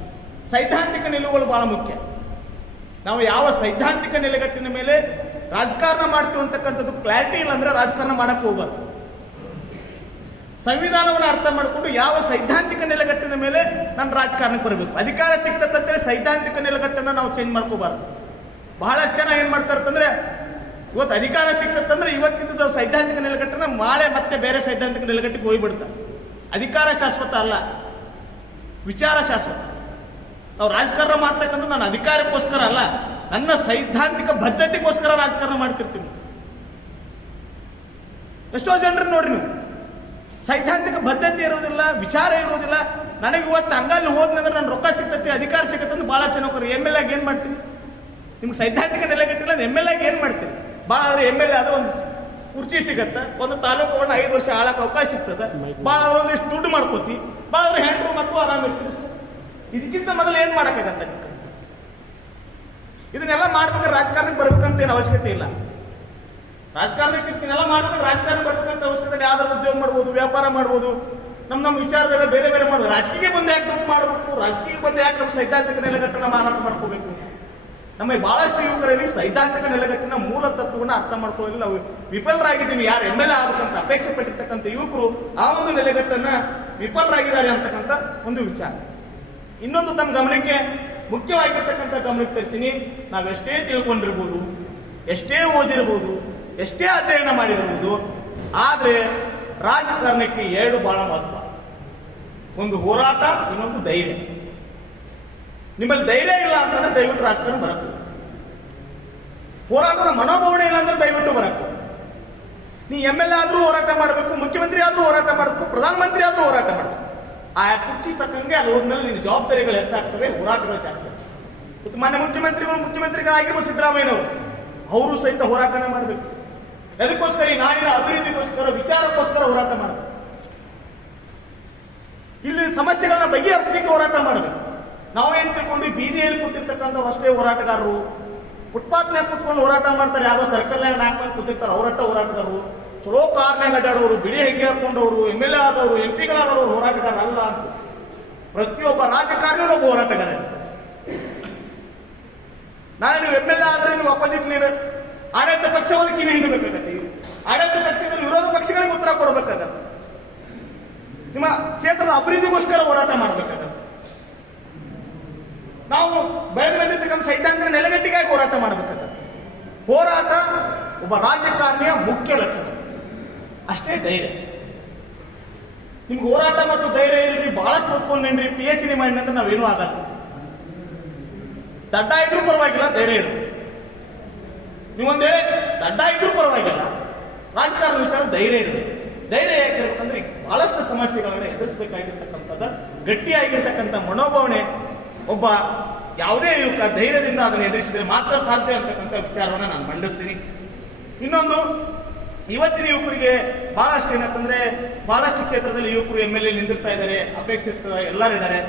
ಸೈದ್ಧಾಂತಿಕ ನಿಲುವುಗಳು ಬಹಳ ಮುಖ್ಯ. ನಾವು ಯಾವ ಸೈದ್ಧಾಂತಿಕ ನೆಲೆಗಟ್ಟಿನ ಮೇಲೆ ರಾಜಕಾರಣ ಮಾಡ್ತೀವಿ ಅಂತಕ್ಕಂಥದ್ದು ಕ್ಲಾರಿಟಿ ಇಲ್ಲ ಅಂದ್ರೆ ರಾಜಕಾರಣ ಮಾಡಕ್ ಹೋಗ್ಬಾರ್ದು. ಸಂವಿಧಾನವನ್ನು ಅರ್ಥ ಮಾಡಿಕೊಂಡು ಯಾವ ಸೈದ್ಧಾಂತಿಕ ನೆಲೆಗಟ್ಟಿನ ಮೇಲೆ ನಾನು ರಾಜಕಾರಣಕ್ಕೆ ಬರಬೇಕು? ಅಧಿಕಾರ ಸಿಗ್ತದಂತೇಳಿ ಸೈದ್ಧಾಂತಿಕ ನೆಲೆಗಟ್ಟನ್ನು ನಾವು ಚೇಂಜ್ ಮಾಡ್ಕೋಬಾರ್ದು. ಬಹಳ ಜನ ಏನು ಮಾಡ್ತಾರೆ ಅಂತಂದ್ರೆ, ಇವತ್ತು ಅಧಿಕಾರ ಸಿಕ್ತಂದ್ರೆ ಇವತ್ತಿದ್ದ ಸೈದ್ಧಾಂತಿಕ ನೆಲೆಗಟ್ಟನ್ನು ಮಾಳೆ ಮತ್ತೆ ಬೇರೆ ಸೈದ್ಧಾಂತಿಕ ನೆಲೆಗಟ್ಟಿಗೆ ಹೋಗ್ಬಿಡ್ತಾರೆ. ಅಧಿಕಾರ ಶಾಶ್ವತ ಅಲ್ಲ. ವಿಚಾರ ಶಾಶ್ವತ. ನಾವು ರಾಜಕಾರಣ ಮಾಡ್ತಕ್ಕಂಥ ನಾನು ಅಧಿಕಾರಕ್ಕೋಸ್ಕರ ಅಲ್ಲ. ನನ್ನ ಸೈದ್ಧಾಂತಿಕ ಬದ್ಧತೆಗೋಸ್ಕರ ರಾಜಕಾರಣ ಮಾಡ್ತಿರ್ತೀನಿ. ಎಷ್ಟೋ ಜನರು ನೋಡ್ರಿ ನೀವು. ಸೈದ್ಧಾಂತಿಕ ಬದ್ಧತೆ ಇರೋದಿಲ್ಲ ವಿಚಾರ ಇರೋದಿಲ್ಲ ನನಗೆ ಇವತ್ತು ಹಂಗಲ್ಲಿ ಹೋದ್ನಂದ್ರೆ ನಾನು ರೊಕ್ಕ ಸಿಗ್ತೈತಿ, ಅಧಿಕಾರ ಸಿಗತ್ತೆ ಅಂತ ಭಾಳ ಚೆನ್ನಾಗಿ ಎಂ ಎಲ್ ಏನು ಮಾಡ್ತೀನಿ ನಿಮ್ಗೆ ಸೈದ್ಧಾಂತಿಕ ನೆಲೆಗಟ್ಟಿಲ್ಲ ಎಂ ಎಲ್ ಏನು ಮಾಡ್ತೀನಿ ಭಾಳ ಆದರೆ ಎಂ ಎಲ್ ಎ ಆದ್ರೆ ಒಂದು ಕುರ್ಚಿ ಸಿಗತ್ತ? ಒಂದು ತಾಲೂಕುಗಳನ್ನ ಐದು ವರ್ಷ ಆಳಕ್ಕೆ ಅವಕಾಶ ಸಿಗ್ತದೆ? ಭಾಳ ಒಂದು ಒಂದಿಷ್ಟು ದುಡ್ಡು ಮಾಡ್ಕೋತಿ. ಭಾಳ ಅಂದ್ರೆ ಹೆಂಡ್ರು ಮಕ್ಕಳು ಆರಾಮ ಇರ್ತೀವಿ. ಇದಕ್ಕಿಂತ ಮೊದಲು ಏನು ಮಾಡೋಕ್ಕಾಗತ್ತೆ? ಇದನ್ನೆಲ್ಲ ಮಾಡ್ಬೇಕಾದ್ರೆ ರಾಜಕಾರಣಕ್ಕೆ ಬರ್ಬೇಕಂತ ಏನು ಅವಶ್ಯಕತೆ ಇಲ್ಲ. ರಾಜಕಾರಣಕ್ಕೆ ಇದಕ್ಕೆಲ್ಲ ಮಾಡ್ಬೇಕು ರಾಜಕಾರಣ ಬರ್ಬೇಕಂತ ಅವಶ್ಯಕತೆ ಯಾವ್ದಾರು ಉದ್ಯೋಗ ಮಾಡ್ಬೋದು, ವ್ಯಾಪಾರ ಮಾಡ್ಬೋದು. ನಮ್ಮ ನಮ್ಮ ವಿಚಾರದಲ್ಲಿ ಬೇರೆ ಬೇರೆ ಮಾಡೋದು ರಾಜಕೀಯ ಬಂದು ಯಾಕೆ ತಪ್ಪು ಮಾಡಬೇಕು? ರಾಜಕೀಯ ಬಂದು ಯಾಕೆ ನಮ್ಮ ಸೈದ್ಧಾಂತಿಕ ನೆಲೆಗಟ್ಟನ್ನು ಮಾರಾಟ ಮಾಡ್ಕೋಬೇಕು? ನಮಗೆ ಬಹಳಷ್ಟು ಯುವಕರಲ್ಲಿ ಸೈದ್ಧಾಂತಿಕ ನೆಲೆಗಟ್ಟಿನ ಮೂಲ ತತ್ವವನ್ನ ಅರ್ಥ ಮಾಡ್ಕೊಳ್ಳಿ ನಾವು ವಿಫಲರಾಗಿದ್ದೀವಿ. ಯಾರು ಎಂ ಎಲ್ ಎ ಆಗಬೇಕಂತ ಅಪೇಕ್ಷೆ ಪಟ್ಟಿರ್ತಕ್ಕಂಥ ಯುವಕರು ಆ ಒಂದು ನೆಲೆಗಟ್ಟನ್ನು ವಿಫಲರಾಗಿದ್ದಾರೆ ಅಂತಕ್ಕಂಥ ಒಂದು ವಿಚಾರ. ಇನ್ನೊಂದು ತಮ್ಮ ಗಮನಕ್ಕೆ ಮುಖ್ಯವಾಗಿರ್ತಕ್ಕಂಥ ಗಮನಕ್ಕೆ ತರ್ತೀನಿ. ನಾವೆಷ್ಟೇ ತಿಳ್ಕೊಂಡಿರ್ಬೋದು, ಎಷ್ಟೇ ಓದಿರ್ಬೋದು ಎಷ್ಟೇ ಅಧ್ಯಯನ ಮಾಡಿರುವುದು ಆದರೆ ರಾಜಕಾರಣಕ್ಕೆ ಎರಡು ಬಹಳ ಮಹತ್ವ. ಒಂದು ಹೋರಾಟ, ಇನ್ನೊಂದು ಧೈರ್ಯ. ನಿಮ್ಮಲ್ಲಿ ಧೈರ್ಯ ಇಲ್ಲ ಅಂತಂದ್ರೆ ದಯವಿಟ್ಟು ರಾಜಕಾರಣ ಬರಕು ಹೋರಾಟದ ಮನೋಭಾವನೆ ಇಲ್ಲ ಅಂದ್ರೆ ದಯವಿಟ್ಟು ಬರಕು ನೀ ಎಂ ಎಲ್ ಎ ಆದ್ರೂ ಹೋರಾಟ ಮಾಡಬೇಕು, ಮುಖ್ಯಮಂತ್ರಿ ಆದ್ರೂ ಹೋರಾಟ ಮಾಡಬೇಕು, ಪ್ರಧಾನಮಂತ್ರಿ ಆದ್ರೂ ಹೋರಾಟ ಮಾಡಬೇಕು. ಆ ಕುರ್ಚಿ ತಕ್ಕಂಗೆ ಅದು ಹೋದ್ಮೇಲೆ ನಿನ್ನ ಜವಾಬ್ದಾರಿಗಳು ಹೆಚ್ಚಾಗ್ತವೆ, ಹೋರಾಟಗಳು ಜಾಸ್ತಿ ಆಗ್ತವೆ. ಮಾನ್ಯ ಮುಖ್ಯಮಂತ್ರಿಗಳು ಮುಖ್ಯಮಂತ್ರಿಗಳಾಗಿರುವ ಸಿದ್ದರಾಮಯ್ಯನವರು, ಅವರು ಸಹಿತ ಹೋರಾಟನ ಮಾಡಬೇಕು. ಎದಕ್ಕೋಸ್ಕರ ಈ ನಾಡಿನ ಅಭಿವೃದ್ಧಿಗೋಸ್ಕರ, ವಿಚಾರಕ್ಕೋಸ್ಕರ ಹೋರಾಟ ಮಾಡಬೇಕು ಇಲ್ಲಿ ಸಮಸ್ಯೆಗಳನ್ನ ಬಗೆಹರಿಸಲಿಕ್ಕೆ ಹೋರಾಟ ಮಾಡಬೇಕು ನಾವು ಏನ್ ತಿಳ್ಕೊಂಡು ಬೀದಿಯಲ್ಲಿ ಕೂತಿರ್ತಕ್ಕಂಥ ಅಷ್ಟೇ ಹೋರಾಟಗಾರರು. ಫುಟ್ಪಾತ್ನ್ಯಾಗ ಕುತ್ಕೊಂಡು ಹೋರಾಟ ಮಾಡ್ತಾರೆ. ಯಾವ್ದೋ ಸರ್ಕಲ್ನಾಗ ನಾಲ್ಕು ಮಂದಿ ಕೂತಿರ್ತಾರೆ. ಅವರಟ್ಟ ಹೋರಾಟಗಾರರು. ಚಲೋ ಕಾರ್ನ್ಯಾಗ ಅಡ್ಡಾಡೋರು, ಬಿಳಿ ಹೆಗ್ಗೆ ಹಾಕೊಂಡವರು ಎಂ ಎಲ್ ಎ ಆದವರು, ಎಂ ಪಿಗಳಾದವರು ಹೋರಾಟಗಾರ ಅಲ್ಲ ಅಂತ. ಪ್ರತಿಯೊಬ್ಬ ರಾಜಕಾರಣಿಯೂ ಒಬ್ಬ ಹೋರಾಟಗಾರ ನಾನು ನೀವು ಎಂ ಎಲ್ ಎ ಆದ್ರೆ ನೀವು ಅಪೋಸಿಟ್ ಲೀಡರ್ ಆಡಳಿತ ಪಕ್ಷವನ್ನು ಕಿವಿ ಹಿಂಡಬೇಕಾಗತ್ತೆ ಆಡಳಿತ ಪಕ್ಷದಲ್ಲಿ ವಿರೋಧ ಪಕ್ಷಗಳಿಗೆ ಉತ್ತರ ಕೊಡಬೇಕಾಗತ್ತೆ. ನಿಮ್ಮ ಕ್ಷೇತ್ರದ ಅಭಿವೃದ್ಧಿಗೋಸ್ಕರ ಹೋರಾಟ ಮಾಡಬೇಕಾಗತ್ತೆ. ನಾವು ಬೆಳೆದು ಬಂದಿರ್ತಕ್ಕಂಥ ಸೈದ್ಧಾಂತಿಕ ನೆಲೆಗಟ್ಟಿಗಾಗಿ ಹೋರಾಟ ಮಾಡಬೇಕಾಗತ್ತೆ. ಹೋರಾಟ ಒಬ್ಬ ರಾಜಕಾರಣಿಯ ಮುಖ್ಯ ಲಕ್ಷಣ. ಅಷ್ಟೇ ಧೈರ್ಯ. ನಿಮ್ಗೆ ಹೋರಾಟ ಮತ್ತು ಧೈರ್ಯ ಇಲ್ರಿ ಬಹಳಷ್ಟು ಓದ್ಕೊಂಡೇನ್ರಿ ಪಿ ಎಚ್ ಡಿ ಮಾಡಿನಂತ ನಾವೇನು ಆಗಲ್ಲ. ದಡ್ಡ ಇದ್ರೂ ಪರವಾಗಿಲ್ಲ, ಧೈರ್ಯ ಇರು ನೀವೊಂದೇ ದಡ್ಡ ಇದ್ರೂ ಪರವಾಗಿಲ್ಲ. ರಾಜಕಾರಣ ವಿಚಾರ ಧೈರ್ಯ ಇರಬೇಕು. ಧೈರ್ಯ ಯಾಕಿರ್ಬೇಕಂದ್ರೆ ಬಹಳಷ್ಟು ಸಮಸ್ಯೆಗಳನ್ನ ಎದುರಿಸಬೇಕಾಗಿರ್ತಕ್ಕಂಥದ್ದು, ಗಟ್ಟಿಯಾಗಿರ್ತಕ್ಕಂಥ ಮನೋಭಾವನೆ ಒಬ್ಬ ಯಾವುದೇ ಯುವಕ ಧೈರ್ಯದಿಂದ ಅದನ್ನು ಎದುರಿಸಿದ್ರೆ ಮಾತ್ರ ಸಾಧ್ಯ ಅಂತಕ್ಕಂಥ ವಿಚಾರವನ್ನ ನಾನು ಮಂಡಿಸ್ತೀನಿ. ಇನ್ನೊಂದು, ಇವತ್ತಿನ ಯುವಕರಿಗೆ ಬಹಳಷ್ಟು ಏನಂತಂದ್ರೆ ಬಹಳಷ್ಟು ಕ್ಷೇತ್ರದಲ್ಲಿ ಯುವಕರು ಎಂ ಎಲ್ ಎ ನಿಂದಿರ್ತಾ ಇದ್ದಾರೆ, ಅಪೇಕ್ಷಿತ ಎಲ್ಲರಿದ್ದಾರೆ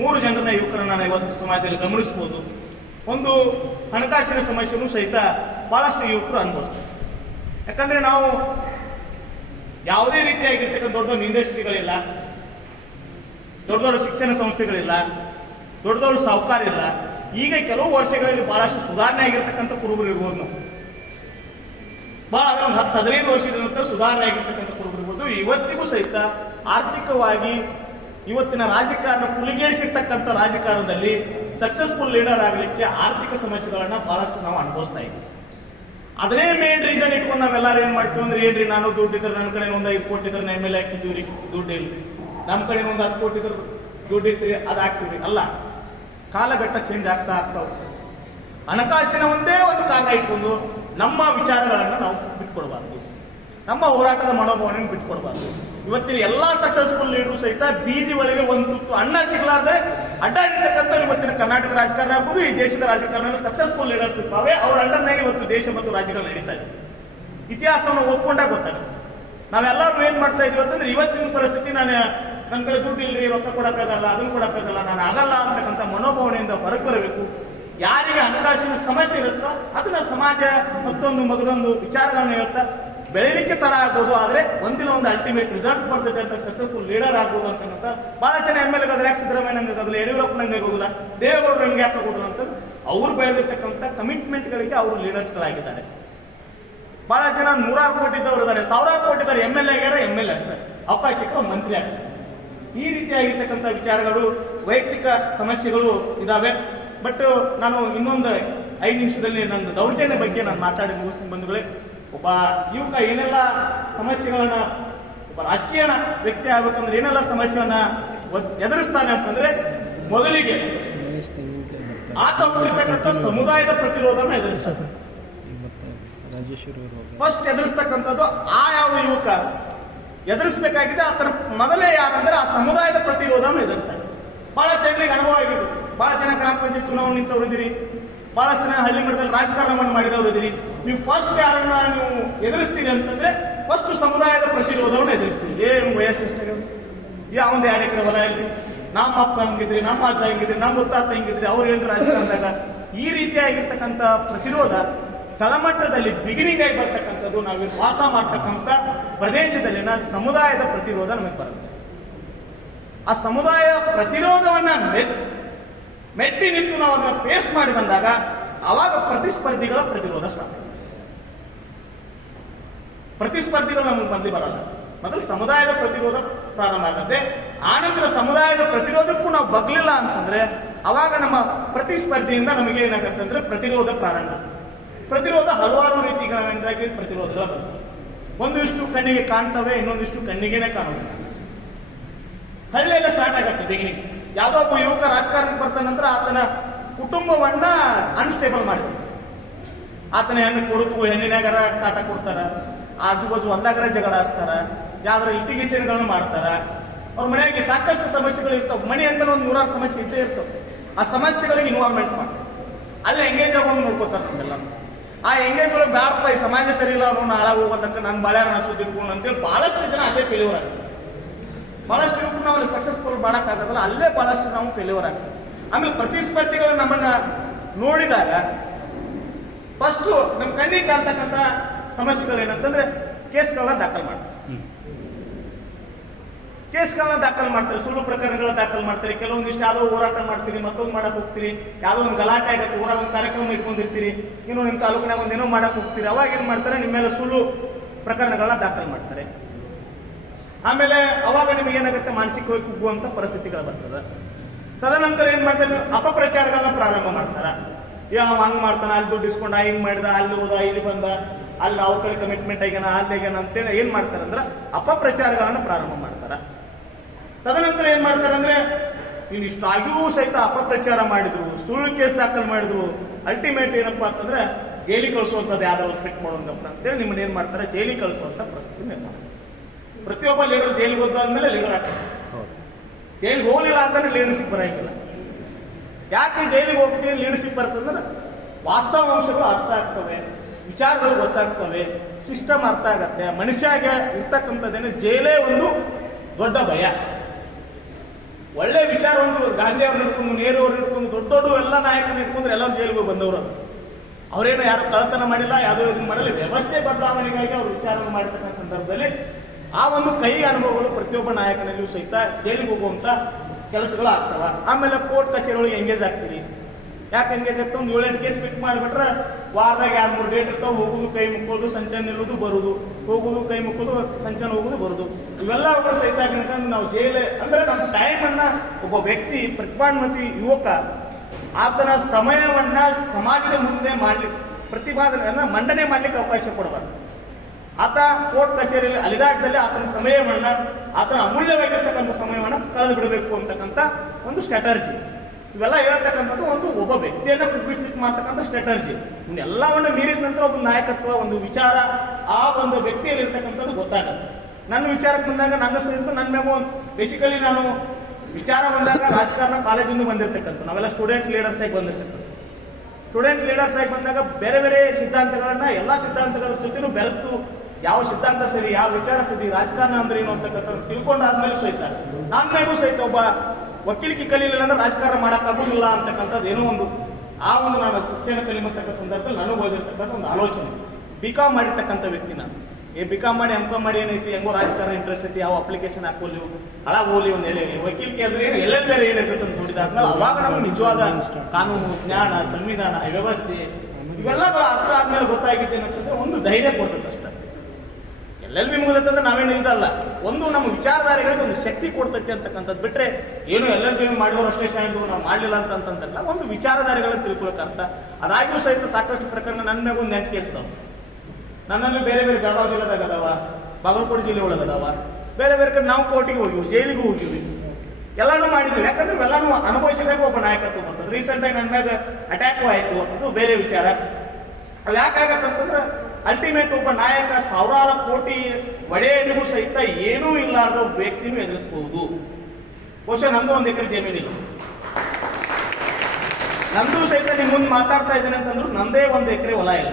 ಮೂರು ಜನರನ್ನ ಯುವಕರನ್ನ ನಾನು ಇವತ್ತು ಸಮಾಜದಲ್ಲಿ ಗಮನಿಸ್ಬೋದು. ಒಂದು ಹಣಕಾಸಿನ ಸಮಸ್ಯೆನೂ ಸಹಿತ ಬಹಳಷ್ಟು ಯುವಕರು ಅನುಭವಿಸ್ತಾರೆ. ಯಾಕಂದ್ರೆ ನಾವು ಯಾವುದೇ ರೀತಿಯಾಗಿರ್ತಕ್ಕಂಥ ದೊಡ್ಡ ದೊಡ್ಡ ಇಂಡಸ್ಟ್ರಿಗಳಿಲ್ಲ, ದೊಡ್ಡ ದೊಡ್ಡ ಶಿಕ್ಷಣ ಸಂಸ್ಥೆಗಳಿಲ್ಲ, ದೊಡ್ಡ ದೊಡ್ಡ ಸಾಹುಕಾರ ಇಲ್ಲ. ಈಗ ಕೆಲವು ವರ್ಷಗಳಲ್ಲಿ ಬಹಳಷ್ಟು ಸುಧಾರಣೆ ಆಗಿರ್ತಕ್ಕಂಥ ಕುರುಬರು ಇರ್ಬೋದು ನಾವು. ಬಹಳ ಒಂದು ಹತ್ತು, ಹದಿನೈದು ವರ್ಷದ ನಂತರ ಸುಧಾರಣೆ ಆಗಿರ್ತಕ್ಕಂಥ ಕುರುಬರು ಇರ್ಬೋದು. ಇವತ್ತಿಗೂ ಸಹಿತ ಆರ್ಥಿಕವಾಗಿ ಇವತ್ತಿನ ರಾಜಕಾರಣ ಕುಲಿಗೇರಿಸಿರ್ತಕ್ಕಂಥ ರಾಜಕಾರಣದಲ್ಲಿ ಸಕ್ಸಸ್ಫುಲ್ ಲೀಡರ್ ಆಗಲಿಕ್ಕೆ ಆರ್ಥಿಕ ಸಮಸ್ಯೆಗಳನ್ನ ಬಹಳಷ್ಟು ನಾವು ಅನುಭವಿಸ್ತಾ ಇದ್ದೀವಿ. ಅದನ್ನೇ ಮೇನ್ ರೀಸನ್ ಇಟ್ಕೊಂಡು ನಾವೆಲ್ಲರೂ ಏನ್ ಮಾಡ್ತೀವಿ ಅಂದ್ರೆ, ಏನ್ರಿ, ನಾನು ದುಡ್ಡು ಇದ್ರೆ ನನ್ನ ಕಡೆ ಒಂದು ಐದು ಕೋಟಿ ಇದ್ರೆ ನಮ್ಮ ಮೇಲೆ ಎ ಹಾಕಿದ್ದೀವಿ ರೀ, ದುಡ್ಡು ಇಲ್ರಿ ನಮ್ಮ ಕಡೆ ಒಂದು ಹತ್ತು ಕೋಟಿ ಇದ್ರೆ ದುಡ್ಡು ಇತ್ತು ಅದು ಹಾಕ್ತೀವಿ ಅಲ್ಲ, ಕಾಲಘಟ್ಟ ಚೇಂಜ್ ಆಗ್ತಾ ಆಗ್ತಾ ಹೋಗ್ತದೆ. ಹಣಕಾಸಿನ ಒಂದೇ ಒಂದು ಕಾರಣ ಇಟ್ಕೊಂಡು ನಮ್ಮ ವಿಚಾರಗಳನ್ನು ನಾವು ಬಿಟ್ಕೊಡ್ಬಾರ್ದು. ನಮ್ಮ ಹೋರಾಟದ ಮನೋಭಾವನೆ ಬಿಟ್ಕೊಡ್ಬಾರ್ದು. ಇವತ್ತಿನ ಎಲ್ಲಾ ಸಕ್ಸಸ್ಫುಲ್ ಲೀಡರು ಸಹಿತ ಬೀದಿ ಒಳಗೆ ಒಂದು ತುತ್ತು ಅನ್ನ ಸಿಗ್ಲಾರ್ದೆ ಅಡ್ಡ ಇರ್ತಕ್ಕಂಥ ಇವತ್ತಿನ ಕರ್ನಾಟಕ ರಾಜಕಾರಣ ಆಗ್ಬೋದು, ಈ ದೇಶದ ರಾಜಕಾರಣ ಸಕ್ಸಸ್ಫುಲ್ ಲೀಡರ್ಸ್ ಇರ್ತಾವೆ ಅವ್ರ ಅಂಡರ್ನಾಗೆ ಇವತ್ತು ದೇಶ ಮತ್ತು ರಾಜ್ಯಗಳು ನಡೀತಾ ಇದೆ. ಇತಿಹಾಸವನ್ನು ಓದ್ಕೊಂಡಾಗ ಗೊತ್ತಾಗುತ್ತೆ. ನಾವೆಲ್ಲರೂ ಏನ್ ಮಾಡ್ತಾ ಇದೀವಿ ಅಂತಂದ್ರೆ ಇವತ್ತಿನ ಪರಿಸ್ಥಿತಿ ನಾನು ನನ್ನ ಕಡೆ ದುಡ್ಡು ಇಲ್ರಿ, ರೊಕ್ಕ ಕೊಡಕ್ಕಾಗಲ್ಲ ಅದನ್ನು ಕೊಡಕ್ಕಾಗಲ್ಲ ನಾನು ಆಗಲ್ಲ ಅಂತಕ್ಕಂಥ ಮನೋಭಾವನೆಯಿಂದ ಹೊರಗೆ ಬರಬೇಕು. ಯಾರಿಗೆ ಹಣಕಾಸಿನ ಸಮಸ್ಯೆ ಇರುತ್ತೋ ಅದನ್ನ ಸಮಾಜ ಮತ್ತೊಂದು ಮಗದೊಂದು ವಿಚಾರಗಳನ್ನ ಹೇಳ್ತಾ ಬೆಳಿಲಿಕ್ಕೆ ತಡ ಆಗ್ಬೋದು, ಆದ್ರೆ ಒಂದಿನ ಒಂದು ಅಲ್ಟಿಮೇಟ್ ರಿಸಲ್ಟ್ ಬರ್ತದೆ ಅಂತ ಸಕ್ಸಸ್ಫುಲ್ ಲೀಡರ್ ಆಗ್ಬೋದು ಅಂತಕ್ಕಂಥ ಬಹಳ ಜನ ಎಂ ಎಲ್ ಎ ಯಾಕೆ ಸಿದ್ದರಾಮಯ್ಯ ಆಗೋದಿಲ್ಲ ಯಡಿಯೂರಪ್ಪ ನಂಗೆ ಆಗೋದಿಲ್ಲ ದೇವೇಗೌಡರು ನಂಗೆ ಯಾಕೆ ಆಗೋದಿಲ್ಲ ಅಂತ ಅವ್ರು ಬೆಳೆದಿರ್ತಕ್ಕಂಥ ಕಮಿಟ್ಮೆಂಟ್ಗಳಿಗೆ ಅವರು ಲೀಡರ್ಸ್ಗಳಾಗಿದ್ದಾರೆ ಬಹಳ ಜನ ನೂರಾರು ಕೋಟಿ ಇದ್ದವರು ಇದ್ದಾರೆ, ಸಾವಿರಾರು ಕೋಟಿ ಇದ್ದಾರೆ ಎಂ ಎಲ್ ಎಗಾರ ಎಂ ಎಲ್ ಅಷ್ಟೇ, ಅವಕಾಶ ಸಿಕ್ಕ ಮಂತ್ರಿ ಆಗ್ತಾರೆ ಈ ರೀತಿಯಾಗಿರ್ತಕ್ಕಂಥ ವಿಚಾರಗಳು, ವೈಯಕ್ತಿಕ ಸಮಸ್ಯೆಗಳು ಇದಾವೆ. ಬಟ್ ನಾನು ಇನ್ನೊಂದು ಐದು ನಿಮಿಷದಲ್ಲಿ ನನ್ನ ದೌರ್ಜನ್ಯ ಬಗ್ಗೆ ನಾನು ಮಾತಾಡಿ ಮುಗಿಸ್ತೀನಿ ಬಂಧುಗಳೇ. ಒಬ್ಬ ಯುವಕ ಏನೆಲ್ಲ ಸಮಸ್ಯೆಗಳನ್ನ, ಒಬ್ಬ ರಾಜಕೀಯ ವ್ಯಕ್ತಿ ಆಗ್ಬೇಕಂದ್ರೆ ಏನೆಲ್ಲ ಸಮಸ್ಯೆಯನ್ನ ಒದ್- ಎದುರಿಸ್ತಾನೆ ಅಂತಂದ್ರೆ ಮೊದಲಿಗೆ ಆತ ಹುಟ್ಟಿರ್ತಕ್ಕಂಥ ಸಮುದಾಯದ ಪ್ರತಿರೋಧನ ಎದುರಿಸ್ತಾನೆ. ಫಸ್ಟ್ ಎದುರಿಸ್ತಕ್ಕಂಥದ್ದು ಆ ಯಾವ ಯುವಕ? ಎದುರಿಸಬೇಕಾಗಿದೆ ಆತನ ಮೊದಲೇ ಯಾರಂದ್ರೆ ಆ ಸಮುದಾಯದ ಪ್ರತಿರೋಧವನ್ನು ಎದುರಿಸ್ತಾರೆ ಬಹಳ ಜನರಿಗೆ ಅನುಭವ ಆಗಿದೆ. ಬಹಳ ಜನ ಗ್ರಾಮ ಪಂಚಾಯತ್ ಚುನಾವಣೆ ನಿಂತ ಇದ್ದೀರಿ ಬಹಳಷ್ಟು ಜನ ಹಳ್ಳಿ ಮಟ್ಟದಲ್ಲಿ ರಾಜಕಾರಣವನ್ನು ಮಾಡಿದವರು ಇದ್ದೀರಿ ನೀವು ಫಸ್ಟ್ ಯಾರನ್ನ ನೀವು ಎದುರಿಸ್ತೀರಿ ಅಂತಂದ್ರೆ ಫಸ್ಟ್ ಸಮುದಾಯದ ಪ್ರತಿರೋಧವನ್ನು ಎದುರಿಸ್ತೀರಿ. ಏನು ವಯಸ್ಸು ಯಾವ ಒಂದು ಎರಡು ಎಕರೆ ಹೊಲ ಇಲ್ರಿ. ನಮ್ಮ ಅಪ್ಪ ಹಂಗಿದ್ರಿ, ನಮ್ಮ ಅಜ್ಜ ಹೆಂಗಿದ್ರಿ, ನಮ್ಮ ಮುತ್ತಾತ ಹೆಂಗಿದ್ರಿ, ಅವ್ರು ಏನು ರಾಜಕಾರಣದಾಗ? ಈ ರೀತಿಯಾಗಿರ್ತಕ್ಕಂಥ ಪ್ರತಿರೋಧ ತಳಮಟ್ಟದಲ್ಲಿ ಬಿಗಿನಿಂಗ್ ಆಗಿ ಬರ್ತಕ್ಕಂಥದ್ದು ನಾವು ವಾಸ ಮಾಡ್ತಕ್ಕಂಥ ಪ್ರದೇಶದಲ್ಲಿನ ಸಮುದಾಯದ ಪ್ರತಿರೋಧ ನಮಗೆ ಬರುತ್ತೆ. ಆ ಸಮುದಾಯ ಪ್ರತಿರೋಧವನ್ನ ಮೆಟ್ಟಿ ನಿಂತು ನಾವು ಅದನ್ನು ಫೇಸ್ ಮಾಡಿ ಬಂದಾಗ ಅವಾಗ ಪ್ರತಿಸ್ಪರ್ಧಿಗಳ ಪ್ರತಿರೋಧ ಸ್ಟಾರ್ಟ್. ಪ್ರತಿಸ್ಪರ್ಧಿಗಳು ನಮಗೆ ಬಂದು ಬರಲ್ಲ. ಮೊದಲು ಸಮುದಾಯದ ಪ್ರತಿರೋಧ ಪ್ರಾರಂಭ ಆಗುತ್ತೆ. ಆನಂತರ ಸಮುದಾಯದ ಪ್ರತಿರೋಧಕ್ಕೂ ನಾವು ಬಗ್ಲಿಲ್ಲ ಅಂತಂದ್ರೆ ಅವಾಗ ನಮ್ಮ ಪ್ರತಿಸ್ಪರ್ಧಿಯಿಂದ ನಮಗೆ ಏನಾಗುತ್ತೆ ಅಂದ್ರೆ ಪ್ರತಿರೋಧ ಪ್ರಾರಂಭ. ಪ್ರತಿರೋಧ ಹಲವಾರು ರೀತಿಗಳಿಂದಾಗಿ ಪ್ರತಿರೋಧಗಳು ಬರುತ್ತೆ. ಒಂದಿಷ್ಟು ಕಣ್ಣಿಗೆ ಕಾಣ್ತವೆ, ಇನ್ನೊಂದಿಷ್ಟು ಕಣ್ಣಿಗೆನೆ ಕಾಣುವುದಿಲ್ಲ. ಹಳ್ಳಿಯೆಲ್ಲ ಸ್ಟಾರ್ಟ್ ಆಗತ್ತೆ ಬಿಗಿನಿಂಗ್ ಯಾವುದೋ ಒಬ್ಬ ಯುವಕ ರಾಜಕಾರಣಕ್ಕೆ ಬರ್ತಾನ ನಂತರ ಆತನ ಕುಟುಂಬವನ್ನ ಅನ್ಸ್ಟೇಬಲ್ ಮಾಡಿ. ಆತನ ಹೆಣ್ಣು ಕೊಡುಕು ಹೆಣ್ಣಿನಾಗರ ಕಾಟ ಕೊಡ್ತಾರ, ಆಜು ಬಾಜು ಒಂದಾಗರ ಜಗಳ ಹಚ್ತಾರ ಯಾವ್ದಾರ ಲಿಟಿಗೇಷನ್ಗಳನ್ನ ಮಾಡ್ತಾರ. ಅವ್ರ ಮನೆಯಾಗಿ ಸಾಕಷ್ಟು ಸಮಸ್ಯೆಗಳು ಇರ್ತಾವ. ಮನೆ ಅಂತ ಒಂದು ನೂರಾರು ಸಮಸ್ಯೆ ಇದ್ದೇ ಇರ್ತವೆ. ಆ ಸಮಸ್ಯೆಗಳಿಗೆ ಇನ್ವಾಲ್ವ್ಮೆಂಟ್ ಮಾಡಿ. ಅಲ್ಲಿ ಎಂಗೇಜ್ ಆಗೋದು ನೋಡ್ಕೋತಾರ ನಮ್ಮೆಲ್ಲ ಆ ಎಂಗೇಜ್ ಒಳಗೆ ಬ್ಯಾಡಪ್ಪ ಈ ಸಮಾಜ ಸರಿ ಇಲ್ಲ ಅನ್ನೋ ಹಾಳಾಗಿ ನನ್ನ ನಾನು ಬಳ್ಯಾರ ಸುದ್ದಿ ಅಂತೇಳಿ ಬಹಳಷ್ಟು ಜನ ಅಲ್ಲೇ ಫೇಲ್ಯೂರ್ ಆಗ್ತಾರೆ ಬಹಳಷ್ಟು ಯುವಕರು ನಾವು ಅಲ್ಲಿ ಸಕ್ಸಸ್ಫುಲ್ ಮಾಡೋಕ್ಕಾಗೋದಿಲ್ಲ, ಅಲ್ಲೇ ಬಹಳಷ್ಟು ನಾವು ಫೇಲ್ಯೂರ್ ಆಗ್ತೀವಿ. ಆಮೇಲೆ ಪ್ರತಿಸ್ಪರ್ಧಿಗಳು ನಮ್ಮನ್ನ ನೋಡಿದಾಗ ಫಸ್ಟ್ ನಮ್ಮ ಕಣ್ಣಿಗೆ ಕಾಣ್ತಕ್ಕಂಥ ಸಮಸ್ಯೆಗಳು ಏನಂತಂದ್ರೆ ಕೇಸ್ಗಳನ್ನ ದಾಖಲು ಮಾಡ್ತಾರೆ ಕೇಸ್ಗಳನ್ನ ದಾಖಲು ಮಾಡ್ತಾರೆ ಸುಳ್ಳು ಪ್ರಕರಣಗಳ ದಾಖಲು ಮಾಡ್ತಾರೆ, ಕೆಲವೊಂದಿಷ್ಟು ಯಾವುದೋ ಹೋರಾಟ ಮಾಡ್ತೀರಿ, ಮತ್ತೊಂದು ಮಾಡಕ್ ಹೋಗ್ತೀರಿ, ಯಾವುದೋ ಒಂದು ಗಲಾಟೆ ಆಗತ್ತೆ ಊರಾಗ ಒಂದು ಕಾರ್ಯಕ್ರಮ ಇಟ್ಕೊಂಡಿರ್ತೀರಿ, ಇನ್ನು ನಿಮ್ಮ ತಾಲೂಕಿನಾಗ ಒಂದೇನೋ ಮಾಡಕ್ ಹೋಗ್ತೀರಿ, ಅವಾಗ ಏನ್ ಮಾಡ್ತಾರೆ, ನಿಮ್ಮ ಮೇಲೆ ಸುಳ್ಳು ಪ್ರಕರಣಗಳನ್ನ ದಾಖಲು ಮಾಡ್ತಾರೆ. ಆಮೇಲೆ ಅವಾಗ ನಿಮಗೆ ಏನಾಗುತ್ತೆ ಮಾನಸಿಕವಾಗಿ ಕುಗ್ಗುವಂತ ಪರಿಸ್ಥಿತಿಗಳು ಬರ್ತದೆ. ತದನಂತರ ಏನ್ ಮಾಡ್ತಾರೆ ಅಪಪ್ರಚಾರಗಳನ್ನ ಪ್ರಾರಂಭ ಮಾಡ್ತಾರ. ಯಾವ ಹಂಗ್ ಮಾಡ್ತಾನ, ಅಲ್ಲಿ ದುಡ್ಡು ಇಸ್ಕೊಂಡ, ಹಿಂಗ್ ಮಾಡಿದ, ಅಲ್ಲಿ ಹೋದ, ಇಲ್ಲಿ ಬಂದ, ಅಲ್ಲಿ ಅವ್ರ ಕಡೆ ಕಮಿಟ್ಮೆಂಟ್ ಆಗ್ಯಾನ, ಅಲ್ಲಿ ಆಗ್ಯಾನ ಅಂತೇಳಿ ಏನ್ ಅಂದ್ರೆ ಅಪಪ್ರಚಾರಗಳನ್ನ ಪ್ರಾರಂಭ ಮಾಡ್ತಾರ. ತದನಂತರ ಏನ್ ಮಾಡ್ತಾರೆ ಅಂದ್ರೆ ನೀನು ಇಷ್ಟಾಗಿಯೂ ಸಹಿತ ಅಪಪ್ರಚಾರ ಮಾಡಿದ್ರು, ಸುಳ್ಳು ಕೇಸ್ ದಾಖಲು ಮಾಡಿದ್ರು. ಅಲ್ಟಿಮೇಟ್ ಏನಪ್ಪಾ ಅಂತಂದ್ರೆ ಜೈಲಿಗೆ ಕಳಿಸುವಂಥದ್ದು ಯಾವ್ದಾದ್ರು ಫಿಟ್ ಮಾಡೋಂಗಪ್ಪ ಅಂತೇಳಿ ನಿಮ್ಮನ್ನ ಏನ್ ಮಾಡ್ತಾರೆ? ಜೈಲಿಗೆ ಕಳಿಸುವಂತ ಪರಿಸ್ಥಿತಿ ನಿರ್ಮಾಣ ಪ್ರತಿಯೊಬ್ಬ ಲೀಡರ್ ಜೈಲಿಗೆ ಹೋದ್ಮೇಲೆ ಲೀಡರ್ ಆಗ್ತಾರೆ ಹೌದು. ಜೈಲಿಗೆ ಹೋಗಲಿಲ್ಲ ಅಂತಂದ್ರೆ ಲೀಡರ್ಶಿಪ್ ಬರೋಂಗಿಲ್ಲ. ಯಾಕೆ ಜೈಲಿಗೆ ಹೋಗ್ತೀವಿ ಲೀಡರ್ಶಿಪ್ ಬರ್ತಂದ್ರೆ ವಾಸ್ತವಾಂಶಗಳು ಅರ್ಥ ಆಗ್ತವೆ ವಿಚಾರಗಳು ಗೊತ್ತಾಗ್ತವೆ ಸಿಸ್ಟಮ್ ಅರ್ಥ ಆಗತ್ತೆ. ಮನುಷ್ಯಾಗ ಇರ್ತಕ್ಕಂಥದ್ದೇನೆ ಜೈಲೇ ಒಂದು ದೊಡ್ಡ ಭಯ. ಒಳ್ಳೆ ವಿಚಾರವಂತರು ಗಾಂಧಿ ಅವ್ರನ್ನ ಇಟ್ಕೊಂಡು ನೆಹರು ಅವ್ರನ್ನ ಹಿಡ್ಕೊಂಡು ದೊಡ್ಡ ದೊಡ್ಡ ಎಲ್ಲ ನಾಯಕರನ್ನ ಇಟ್ಕೊಂಡ್ರೆ ಎಲ್ಲ ಜೈಲಿಗೆ ಬಂದವರು ಅವ್ರು. ಅವ್ರೇನು ಯಾರು ಕಳತನ ಮಾಡಿಲ್ಲ ಯಾವುದೋ ಇದನ್ನ ಮಾಡಿಲ್ಲ. ವ್ಯವಸ್ಥೆ ಬದಲಾವಣೆಗಾಗಿ ಅವ್ರು ವಿಚಾರ ಮಾಡಿರ್ತಕ್ಕಂಥ ಸಂದರ್ಭದಲ್ಲಿ ಆ ಒಂದು ಕೈ ಅನುಭವಗಳು ಪ್ರತಿಯೊಬ್ಬ ನಾಯಕನಲ್ಲಿಯೂ ಸಹಿತ ಜೈಲಿಗೆ ಹೋಗುವಂತ ಕೆಲಸಗಳು ಆಗ್ತವೆ. ಆಮೇಲೆ ಕೋರ್ಟ್ ಕಚೇರಿಗಳಿಗೆ ಎಂಗೇಜ್ ಆಗ್ತೀರಿ. ಯಾಕೆ ಎಂಗೇಜ್ ಆಗ್ತಾವೆ? ಒಂದು ಏಳೆಂಟು ಕೇಸ್ ಪಿಕ್ ಮಾಡಿಬಿಟ್ರೆ ವಾರದಾಗ ಎರಡು ಮೂರು ಡೇಟ್ ಇರ್ತಾವೆ. ಹೋಗುದು, ಕೈ ಮುಕ್ಕೋದು, ಸಂಚನ ನಿಲ್ಲೋದು, ಬರುದು. ಹೋಗುದು, ಕೈ ಮುಕ್ಕೋದು, ಸಂಚನ ಹೋಗುದು, ಬರುದು. ಇವೆಲ್ಲ ಅವರು ಸಹಿತ ಆಗಿರ್ಕೊಂಡು ನಾವು ಜೈಲೆ ಅಂದ್ರೆ ನಮ್ಮ ಟೈಮ್ ಅನ್ನ ಒಬ್ಬ ವ್ಯಕ್ತಿ ಪ್ರತಿಭಾನ್ಮತಿ ಯುವಕ, ಆತನ ಸಮಯವನ್ನ ಸಮಾಜದ ಮುಂದೆ ಮಾಡ್ಲಿಕ್ಕೆ ಪ್ರತಿಪಾದನೆಯನ್ನ ಮಂಡನೆ ಮಾಡ್ಲಿಕ್ಕೆ ಅವಕಾಶ ಕೊಡಬಾರ್ದು. ಆತ ಕೋರ್ಟ್ ಕಚೇರಿಯಲ್ಲಿ ಅಲಿದಾಟದಲ್ಲಿ ಆತನ ಸಮಯವನ್ನ, ಆತನ ಅಮೂಲ್ಯವಾಗಿರ್ತಕ್ಕಂಥ ಸಮಯವನ್ನ ಕಳೆದು ಬಿಡಬೇಕು ಅಂತಕ್ಕಂಥ ಒಂದು ಸ್ಟ್ರಾಟರ್ಜಿ ಇವೆಲ್ಲ ಹೇಳ್ತಕ್ಕಂಥದ್ದು ಒಂದು ಒಬ್ಬ ವ್ಯಕ್ತಿಯನ್ನ ಕುಗ್ಗಿಸ್ಲಿಕ್ಕೆ ಮಾಡ್ತಕ್ಕಂಥ ಸ್ಟ್ರಾಟರ್ಜಿ ಎಲ್ಲವನ್ನು ಮೀರಿದ ನಂತರ ಒಂದು ನಾಯಕತ್ವ, ಒಂದು ವಿಚಾರ, ಆ ಒಂದು ವ್ಯಕ್ತಿಯಲ್ಲಿ ಇರ್ತಕ್ಕಂಥದ್ದು ಗೊತ್ತಾಗತ್ತೆ. ನನ್ನ ವಿಚಾರಕ್ಕೆ ಬಂದಾಗ ನನ್ನ ಸ್ವಂತ ನನ್ನ ಮ್ಯಾಗ ಬೇಸಿಕಲಿ ನಾನು ವಿಚಾರ ಬಂದಾಗ ರಾಜಕಾರಣ ಕಾಲೇಜಿಂದ ಬಂದಿರ್ತಕ್ಕಂಥ ನಾವೆಲ್ಲ ಸ್ಟೂಡೆಂಟ್ ಲೀಡರ್ಸ್ ಆಗಿ ಬಂದಿರ್ತಕ್ಕಂಥ ಸ್ಟೂಡೆಂಟ್ ಲೀಡರ್ಸ್ ಆಗಿ ಬಂದಾಗ ಬೇರೆ ಬೇರೆ ಸಿದ್ಧಾಂತಗಳನ್ನ, ಎಲ್ಲಾ ಸಿದ್ಧಾಂತಗಳ ಜೊತೆನೂ ಬೆರೆತು ಯಾವ ಸಿದ್ಧಾಂತ ಸರಿ, ಯಾವ ವಿಚಾರ ಸರಿ, ರಾಜಕಾರಣ ಅಂದ್ರೆ ಏನು ಅಂತಕ್ಕಂಥ ತಿಳ್ಕೊಂಡಾದ್ಮೇಲೆ ಸಹಿತ. ನನ್ಮೇಗೂ ಸಹಿತ ಒಬ್ಬ ವಕೀಲಿಕೆ ಕಲೀಲಿಲ್ಲ ಅಂದ್ರೆ ರಾಜಕಾರಣ ಮಾಡೋಕ್ಕಾಗೋದಿಲ್ಲ ಅಂತಕ್ಕಂಥದ್ದು ಏನೋ ಒಂದು ಆ ಒಂದು ನಾನು ಶಿಕ್ಷಣ ಕಲಿಮತಕ್ಕ ಸಂದರ್ಭದಲ್ಲಿ ನನಗೆ ಹೋಗಿರ್ತಕ್ಕಂಥ ಒಂದು ಆಲೋಚನೆ. ಬಿ ಕಾಮ್ ಮಾಡಿರ್ತಕ್ಕಂಥ ವ್ಯಕ್ತಿ ನಾನು. ಏ ಬಿ ಕಾಮ್ ಮಾಡಿ ಎಂ ಕಾಮ್ ಮಾಡಿ ಏನೈತಿ, ಹೆಂಗೋ ರಾಜಕಾರಣ ಇಂಟ್ರೆಸ್ಟ್ ಐತಿ, ಯಾವ ಅಪ್ಲಿಕೇಶನ್ ಹಾಕೋಲಿ ಹಳಾಗ ಹೋಗ್ಲಿ ಒಂದು ಎಲೆ ವಕೀಲಿಕೆ ಅಂದ್ರೆ ಏನು, ಎಲ್ಲೆಲ್ಲಿ ಬೇರೆ ಏನಿರ್ತದೆ ಅಂತ ನೋಡಿದಾದ್ಮೇಲೆ ಅವಾಗ ನಮ್ಗೆ ನಿಜವಾದ ಕಾನೂನು, ಜ್ಞಾನ, ಸಂವಿಧಾನ, ವ್ಯವಸ್ಥೆ, ಇವೆಲ್ಲಗಳ ಅರ್ಥ ಆದ್ಮೇಲೆ ಗೊತ್ತಾಗಿದ್ದೇನೆ ಅಂತಂದ್ರೆ ಒಂದು ಧೈರ್ಯ ಕೊಡ್ತದೆ ಅಷ್ಟೇ ಎಲ್ ಬಿ ಮುಗಿದಂತಂದ್ರೆ ನಾವೇನು ಇದಲ್ಲ ಒಂದು ನಮ್ಮ ವಿಚಾರಧಾರೆಗಳಿಗೆ ಒಂದು ಶಕ್ತಿ ಕೊಡ್ತೈತಿ ಅಂತಕ್ಕಂಥದ್ದು ಬಿಟ್ಟರೆ ಏನು ಎಲ್ಲೆಲ್ ಬಿ ಮಾಡಿದವರು ಅಷ್ಟೇ ಶಾಂಡು ನಾವು ಮಾಡಲಿಲ್ಲ ಅಂತಂತಂತಲ್ಲ ಒಂದು ವಿಚಾರಧಾರೆಗಳನ್ನ ತಿಳ್ಕೊಳಕ್ಕೆ ಅದಾಗ್ಯೂ ಸಹಿತ ಸಾಕಷ್ಟು ಪ್ರಕರಣ ನನ್ನ ಮ್ಯಾಗ ಒಂದು ನೆನಪು ಕೇಸ್ದಾವ ನನ್ನಲ್ಲಿ ಬೇರೆ ಬೇರೆ ಬೆಳಗಾವಿ ಜಿಲ್ಲೆದಾಗ ಅದಾವ, ಬಾಗಲಕೋಟೆ ಜಿಲ್ಲೆ ಒಳಗೆ ಅದಾವ. ಬೇರೆ ಬೇರೆ ಕಡೆ ನಾವು ಕೋರ್ಟಿಗೆ ಹೋಗಿವಿ, ಜೈಲಿಗೂ ಹೋಗಿವಿ. ಎಲ್ಲಾನು ಮಾಡಿದ್ವಿ. ಯಾಕಂದ್ರೆ ಎಲ್ಲಾನು ಅನುಭವಿಸಿದಾಗ ಒಬ್ಬ ನಾಯಕತ್ವ ಬರ್ತದೆ. ರೀಸೆಂಟ್ ಆಗಿ ನನ್ನ ಮ್ಯಾಗ ಅಟ್ಯಾಕ್ ಆಯಿತು ಅನ್ನೋದು ಬೇರೆ ವಿಚಾರ. ಅವು ಯಾಕಾಗತ್ತಂತಂದ್ರೆ ಅಲ್ಟಿಮೇಟ್ ಒಬ್ಬ ನಾಯಕ ಸಾವಿರಾರು ಕೋಟಿ ಒಡೆಯನಿಗೂ ಸಹಿತ ಏನೂ ಇಲ್ಲಾರದ ಒಬ್ಬ ವ್ಯಕ್ತಿನೂ ಎದುರಿಸಬಹುದು ಬಹುಶಃ ನಂದು ಒಂದು ಎಕರೆ ಜಮೀನಿಲ್ಲ. ನಂದು ಸಹಿತ ನಿಮ್ಮ ಮುಂದೆ ಮಾತಾಡ್ತಾ ಇದ್ದೇನೆ ಅಂತಂದ್ರು ನಂದೇ ಒಂದು ಎಕರೆ ಹೊಲ ಇಲ್ಲ.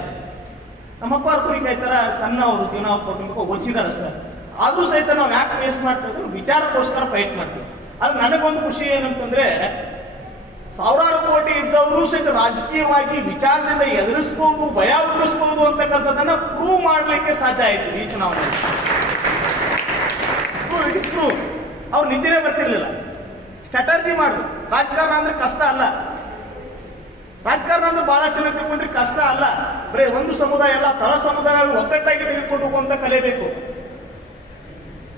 ನಮ್ಮಪ್ಪ ಅವ್ರು ಈ ಥರ ಸಣ್ಣ ಅವರು, ಜೀವನ ಕೊಟ್ಟು ಓದಿಸಿದಾರೆ ಅಷ್ಟೇ. ಆದರೂ ಸಹಿತ ನಾವು ಯಾಕೆ ಫೇಸ್ ಮಾಡ್ತಾ ಇದ್ರು? ವಿಚಾರಕ್ಕೋಸ್ಕರ ಫೈಟ್ ಮಾಡ್ತೀವಿ. ಅದು ನನಗೊಂದು ಖುಷಿ ಏನಂತಂದ್ರೆ ಸಾವಿರಾರು ಕೋಟಿ ಇದ್ದವರು ಸಹಿತ ರಾಜಕೀಯವಾಗಿ ವಿಚಾರದಿಂದ ಎದುರಿಸಬಹುದು ಭಯ ಹುಟ್ಟಿಸಬಹುದು ಅಂತಕ್ಕಂಥದ್ದನ್ನ ಪ್ರೂವ್ ಮಾಡಲಿಕ್ಕೆ ಸಾಧ್ಯ ಆಯಿತು ಈ ಚುನಾವಣೆ ಪ್ರೂವ್ ಅವ್ರು ನಿದ್ದೆನೇ ಬರ್ತಿರ್ಲಿಲ್ಲ. ಸ್ಟ್ರಾಟರ್ಜಿ ಮಾಡು ರಾಜಕಾರಣ ಅಂದ್ರೆ ಕಷ್ಟ ಅಲ್ಲ. ರಾಜಕಾರಣ ಅಂದ್ರೆ ಬಹಳ ಜನ ತಿಳ್ಕೊಂಡ್ರೆ ಕಷ್ಟ ಅಲ್ಲ. ಬರೀ ಒಂದು ಸಮುದಾಯ ಎಲ್ಲ ತಳ ಸಮುದಾಯಗಳು ಒಗ್ಗಟ್ಟಾಗಿ ತೆಗೆದುಕೊಂಡು ಹೋಗುವಂತ ಕಲೆ ಬೇಕು.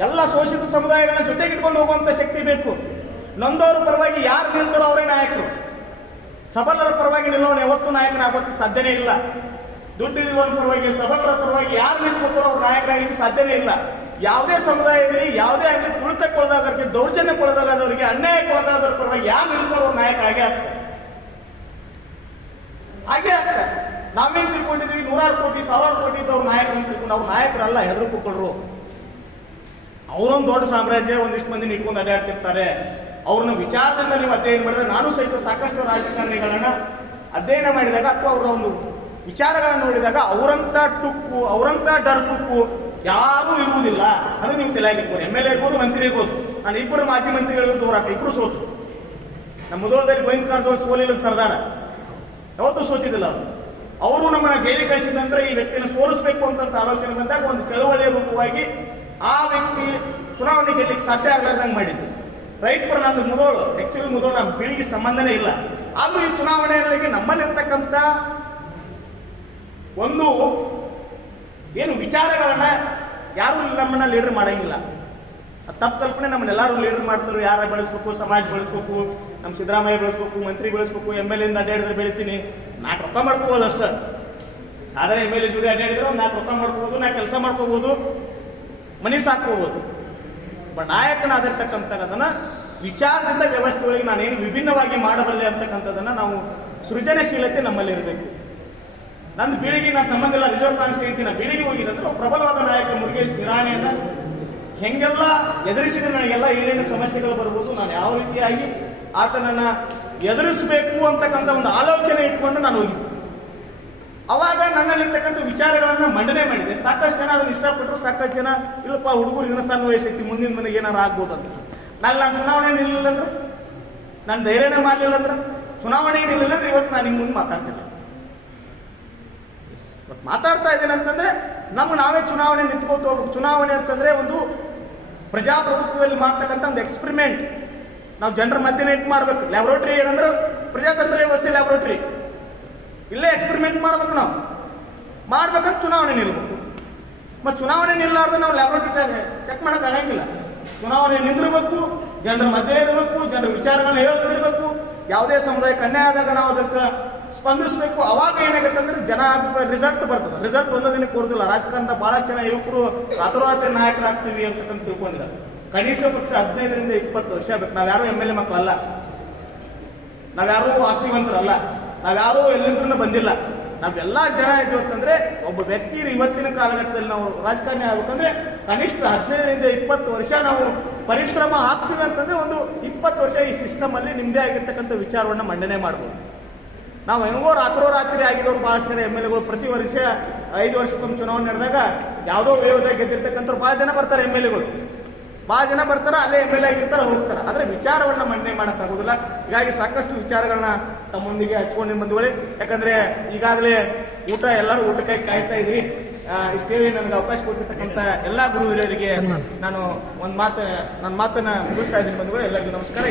ಎಲ್ಲ ಶೋಷಿತ ಸಮುದಾಯಗಳ ಜೊತೆಗೆ ಇಟ್ಕೊಂಡು ಹೋಗುವಂತ ಶಕ್ತಿ ಬೇಕು. ನೊಂದವರ ಪರವಾಗಿ ಯಾರು ನಿಲ್ತಾರೋ ಅವರೇ ನಾಯಕರು. ಸಬಲರ ಪರವಾಗಿ ನಿಲ್ಲೋನು ಯಾವತ್ತೂ ನಾಯಕನಾಗೋಕ್ಕೆ ಸಾಧ್ಯನೇ ಇಲ್ಲ. ದುಡ್ಡಿರುವವನ ಪರವಾಗಿ, ಸಬಲರ ಪರವಾಗಿ ಯಾರು ನಿಂತ್ಕೋತಾರೋ ಅವ್ರು ನಾಯಕರಾಗಲಿಕ್ಕೆ ಸಾಧ್ಯನೇ ಇಲ್ಲ. ಯಾವುದೇ ಸಮುದಾಯ ಇರಲಿ ಯಾವುದೇ ಆಗಲಿ ತುಳಿತಕ್ಕೊಳದಾದವರಿಗೆ ದೌರ್ಜನ್ಯಕ್ಕೊಳದಾದವರಿಗೆ ಅನ್ಯಾಯಕ್ಕೊಳದಾದವ್ರ ಪರವಾಗಿ ಯಾರು ಅವ್ರು ನಾಯಕ ಆಗೇ ಆಗ್ತಾರೆ ಹಾಗೆ ಆಗ್ತಾರೆ ನಾವೇನ್ ತಿಳ್ಕೊಂಡಿದ್ವಿ? ನೂರಾರು ಕೋಟಿ, ಸಾವಿರಾರು ಕೋಟಿ ಇದ್ದವ್ರು ನಾಯಕರು ತಿಳ್ಕೊಂಡು ಅವ್ರ ನಾಯಕರಲ್ಲ ಹೆದರು ಕುಕ್ಕಳ್ರು ಅವರೊಂದು ದೊಡ್ಡ ಸಾಮ್ರಾಜ್ಯ ಒಂದಿಷ್ಟು ಮಂದಿನ ಇಟ್ಕೊಂಡು ಅಡ್ಡಾಡ್ತಿರ್ತಾರೆ. ಅವ್ರನ್ನ ವಿಚಾರದಿಂದ ನೀವು ಅಧ್ಯಯನ ಮಾಡಿದ್ರೆ ನಾನು ಸಹಿತ ಸಾಕಷ್ಟು ರಾಜಕಾರಣಿಗಳನ್ನ ಅಧ್ಯಯನ ಮಾಡಿದಾಗ ಅಥವಾ ಅವರ ಒಂದು ವಿಚಾರಗಳನ್ನು ನೋಡಿದಾಗ ಅವರಂತ ಟುಕ್ಕು ಅವರಂತ ಡರ್ಕುಕ್ಕು ಯಾರೂ ಇರುವುದಿಲ್ಲ. ಅದು ನೀವು ತಲೆಯಾಗಿ ಇಟ್ಕೊಂಡು ಎಂ ಎಲ್ ಎ ಇರ್ಬೋದು, ಮಂತ್ರಿ ಇರ್ಬೋದು. ನಾನು ಇಬ್ಬರು ಮಾಜಿ ಮಂತ್ರಿಗಳು ಹೋರಾಟ ಇಬ್ಬರು ಸೋತು. ನಮ್ಮ ಮುದೋಳದಲ್ಲಿ ಗೋವಿಂದ ಕಾರಜೋಳ ಸೋಲಿಲ್ಲ ಸರ್ದಾರ. ಯಾವತ್ತೂ ಸೋತಿದ್ದಿಲ್ಲ ಅವರು. ಅವರು ನಮ್ಮನ್ನ ಜೈಲಿಗೆ ಕಳಿಸಿದ ನಂತರ ಈ ವ್ಯಕ್ತಿಯನ್ನು ಸೋಲಿಸಬೇಕು ಅಂತ ಆಲೋಚನೆ ಬಂದಾಗ ಒಂದು ಚಳವಳಿಯ ರೂಪವಾಗಿ ಆ ವ್ಯಕ್ತಿ ಚುನಾವಣೆ ಗೆಲ್ಲಿಕ್ಕೆ ಸಾಧ್ಯ ಆಗ್ಲಾರ್ದಂಗೆ ಮಾಡಿದ್ದು. ರೈತರ ನಂದು ಮುದೋಳು ಆಕ್ಚುಲಿ ಮುದೋಳು, ನಮ್ಮ ಪೀಳಿಗೆ ಸಂಬಂಧನೇ ಇಲ್ಲ. ಆದ್ರೂ ಈ ಚುನಾವಣೆಯಲ್ಲಿ ನಮ್ಮಲ್ಲಿರ್ತಕ್ಕಂಥ ಒಂದು ಏನು ವಿಚಾರಗಳನ್ನ ಯಾರು ನಮ್ಮನ್ನ ಲೀಡರ್ ಮಾಡಂಗಿಲ್ಲ. ತಪ್ಪು ಕಲ್ಪನೆ ನಮ್ಮನ್ನೆಲ್ಲರೂ ಲೀಡರ್ ಮಾಡ್ತಾರೆ. ಯಾರ ಬೆಳೆಸ್ಬೇಕು, ಸಮಾಜ ಬೆಳೆಸ್ಬೇಕು, ನಮ್ಮ ಸಿದ್ದರಾಮಯ್ಯ ಬೆಳೆಸ್ಬೇಕು, ಮಂತ್ರಿ ಬೆಳೆಸ್ಬೇಕು ಎಂ ಎಲ್ ಇಂದ ಅಡ್ಡಾಡಿದ್ರೆ ಬೆಳಿತೀನಿ. ನಾಲ್ಕು ರೊಕ್ಕ ಮಾಡ್ಕೋಬೋದು ಅಷ್ಟೇ. ಆದರೆ ಎಂ ಎಲ್ ಎ ಜೋಡಿ ಅಡ್ಡಾಡಿದ್ರೆ ಒಂದು ನಾಲ್ಕು ರೊಕ್ಕ ಮಾಡ್ಕೋಬೋದು ನಾ ಕೆಲಸ ಮಾಡ್ಕೋಬೋದು, ಮನೆ ಸಾಕೋಬೋದು ಒಬ್ಬ ವಿಚಾರದಿಂದ ವ್ಯವಸ್ಥೆ ಒಳಗೆ ನಾನೇನು ವಿಭಿನ್ನವಾಗಿ ಮಾಡಬಲ್ಲೆ ಅಂತಕ್ಕಂಥದ್ದನ್ನು ನಾವು ಸೃಜನಶೀಲತೆ ನಮ್ಮಲ್ಲಿ ಇರಬೇಕು. ನಂದು ಬೀಳಿಗೆ ನಾನು ಸಂಬಂಧ ಇಲ್ಲ ರಿಸರ್ವ್ ಕಾನ್ಸ್ಟಿಟ್ಯೂನ್ಸಿ ನಾ ಬೀಳಿಗೆ ಹೋಗಿದ್ದಂದ್ರೆ ಪ್ರಬಲವಾದ ನಾಯಕ ಮುರುಗೇಶ್ ನಿರಾಣಿಯನ್ನ ಹೆಂಗೆಲ್ಲ ಎದುರಿಸಿದ್ರೆ ನನಗೆಲ್ಲ ಏನೇನು ಸಮಸ್ಯೆಗಳು ಬರ್ಬೋದು, ನಾನು ಯಾವ ರೀತಿಯಾಗಿ ಆತನನ್ನ ಎದುರಿಸಬೇಕು ಅಂತಕ್ಕಂಥ ಒಂದು ಆಲೋಚನೆ ಇಟ್ಕೊಂಡು ನಾನು ಹೋಗಿದ್ದೆ. ಅವಾಗ ನನ್ನಲ್ಲಿರ್ತಕ್ಕಂಥ ವಿಚಾರಗಳನ್ನು ಮಂಡನೆ ಮಾಡಿದೆ. ಸಾಕಷ್ಟು ಜನ ಅದನ್ನ ಇಷ್ಟಪಟ್ಟರು ಸಾಕಷ್ಟು ಜನ, ಇಲ್ಲಪ್ಪ, ಹುಡುಗರು ಇನ್ನೂ ಮುಂದಿನ ಮನೆಗೆ ಏನಾರು ಆಗ್ಬೋದು ಅಂತ. ನಾನು ನಾನು ಚುನಾವಣೆ ನಿಲ್ಲಿಲ್ಲ ಅಂದ್ರೆ? ನಾನು ಧೈರ್ಯನೇ ಮಾಡಲಿಲ್ಲ ಅಂದ್ರೆ? ಚುನಾವಣೆ ಏನಿಲ್ಲ ಅಂದ್ರೆ ಇವತ್ತು ನಾನು ನಿಮ್ಮ ಮುಂದೆ ಮಾತಾಡ್ತಿಲ್ಲ ಇವತ್ತು ಮಾತಾಡ್ತಾ ಇದ್ದೇನೆ ಅಂತಂದ್ರೆ, ನಮ್ಮ ನಾವೇ ಚುನಾವಣೆ ನಿಂತ್ಕೋತ ಹೋಗ್ಬೇಕು. ಚುನಾವಣೆ ಅಂತಂದ್ರೆ ಒಂದು ಪ್ರಜಾಪ್ರಭುತ್ವದಲ್ಲಿ ಮಾಡ್ತಕ್ಕಂಥ ಒಂದು ಎಕ್ಸ್ಪರಿಮೆಂಟ್ ನಾವು ಜನರ ಮಧ್ಯನೇ ಇಟ್ಟು ಮಾಡ್ಬೇಕು. ಲ್ಯಾಬ್ರೋಟರಿ ಏನಂದ್ರೆ ಪ್ರಜಾತಂತ್ರ ವ್ಯವಸ್ಥೆ ಲ್ಯಾಬ್ರೋಟರಿ ಇಲ್ಲೇ ಎಕ್ಸ್ಪೆರಿಮೆಂಟ್ ಮಾಡ್ಬೇಕು ನಾವು. ಮಾಡ್ಬೇಕಂತ ಚುನಾವಣೆ ನಿಲ್ಬೇಕು. ಮತ್ತು ಚುನಾವಣೆ ನಿಲ್ಲಾರ್ದ ನಾವು ಲ್ಯಾಬ್ರೋಟರಿ ಚೆಕ್ ಮಾಡಕ್ ಆಗಂಗಿಲ್ಲ. ಚುನಾವಣೆ ನಿಂದಿರಬೇಕು, ಜನರ ಮಧ್ಯೆ ಇರಬೇಕು, ಜನರ ವಿಚಾರಗಳನ್ನ ಹೇಳ್ತಿರ್ಬೇಕು ಯಾವುದೇ ಸಮುದಾಯಕ್ಕೆ ಅನ್ಯಾಯ ಆದಾಗ ನಾವು ಅದಕ್ಕೆ ಸ್ಪಂದಿಸಬೇಕು. ಅವಾಗ ಏನಾಗುತ್ತೆ ಅಂದ್ರೆ ಜನ ರಿಸಲ್ಟ್ ಬರ್ತದೆ. ರಿಸಲ್ಟ್ ಒಂದೇ ದಿನಕ್ಕೆ ಕೊಡೋದಿಲ್ಲ. ರಾಜಕಾರಣದ ಬಹಳ ಜನ ಯುವಕರು ರಾತ್ರೋರಾತ್ರಿ ನಾಯಕರಾಗ್ತೀವಿ ಅಂತಕ್ಕಂತ ತಿಳ್ಕೊಂಡಿದ್ದಾರೆ. ಕನಿಷ್ಠ ಪಕ್ಷ ಹದಿನೈದರಿಂದ ಇಪ್ಪತ್ತು ವರ್ಷ ಬೇಕು ನಾವ್ಯಾರು ಎಂ ಎಲ್ ಎ ಮಕ್ಕಳಲ್ಲ. ನಾವ್ಯಾರು ಆಸ್ತಿವಂತರಲ್ಲ. ನಾವ್ಯಾರೂ ಎಲ್ಲಿಂದ್ರೂ ಬಂದಿಲ್ಲ. ನಾವೆಲ್ಲ ಜನ ಇದ್ವಿ ಅಂತಂದ್ರೆ ಒಬ್ಬ ವ್ಯಕ್ತಿ ಇವತ್ತಿನ ಕಾಲಘಟ್ಟದಲ್ಲಿ ನಾವು ರಾಜಕಾರಣಿ ಆಗ್ಬೇಕಂದ್ರೆ ಕನಿಷ್ಠ ಹದಿನೈದರಿಂದ ಇಪ್ಪತ್ತು ವರ್ಷ ನಾವು ಪರಿಶ್ರಮ ಆಗ್ತೀವಿ ಅಂತಂದ್ರೆ ಒಂದು ಇಪ್ಪತ್ತು ವರ್ಷ ಈ ಸಿಸ್ಟಮ್ ಅಲ್ಲಿ ನಿಮ್ದೇ ಆಗಿರ್ತಕ್ಕಂಥ ವಿಚಾರವನ್ನ ಮಂಡನೆ ಮಾಡ್ಬೋದು. ನಾವು ಹೆಂಗೋ ರಾತ್ರೋರಾತ್ರಿ ಆಗಿರೋರು ಬಹಳಷ್ಟು ಜನ ಎಂ ಎಲ್ ಎಗಳು ಪ್ರತಿ ವರ್ಷ ಐದು ವರ್ಷಕ್ಕೊಮ್ಮೆ ಚುನಾವಣೆ ನಡೆದಾಗ ಯಾವುದೋ ವೇವದಾಗ ಗೆದ್ದಿರ್ತಕ್ಕಂಥ ಭಾಳ ಜನ ಬರ್ತಾರೆ ಎಂ ಎಲ್ ಎಗಳು. ಭಾಳ ಜನ ಬರ್ತಾರ ಅಲ್ಲೇ ಎಂ ಎಲ್ ಎ ಆಗಿರ್ತಾರೆ ಹೋಗ್ತಾರೆ. ಆದ್ರೆ ವಿಚಾರವನ್ನ ಮಂಡನೆ ಮಾಡೋಕ್ಕಾಗೋದಿಲ್ಲ. ಹೀಗಾಗಿ ಸಾಕಷ್ಟು ವಿಚಾರಗಳನ್ನ ತಮ್ಮೊಂದಿಗೆ ಹಚ್ಕೊಂಡು ಬಂದಿವಳಿ. ಯಾಕಂದ್ರೆ ಈಗಾಗಲೇ ಊಟ ಎಲ್ಲರೂ ಊಟಕ್ಕಾಗಿ ಕಾಯ್ತಾ ಇದ್ರಿ. ಇಷ್ಟೇ ನನಗೆ ಅವಕಾಶ ಕೊಟ್ಟಿರ್ತಕ್ಕಂಥ ಎಲ್ಲಾ ಗುರು ಹಿರಿಯರಿಗೆ ನಾನು ಒಂದು ಮಾತು ನನ್ನ ಮಾತನ್ನ ಮುಗಿಸ್ತಾ ಇದ್ದೀನಿ ಬಂಧುಗಳು. ಎಲ್ಲರಿಗೂ ನಮಸ್ಕಾರ.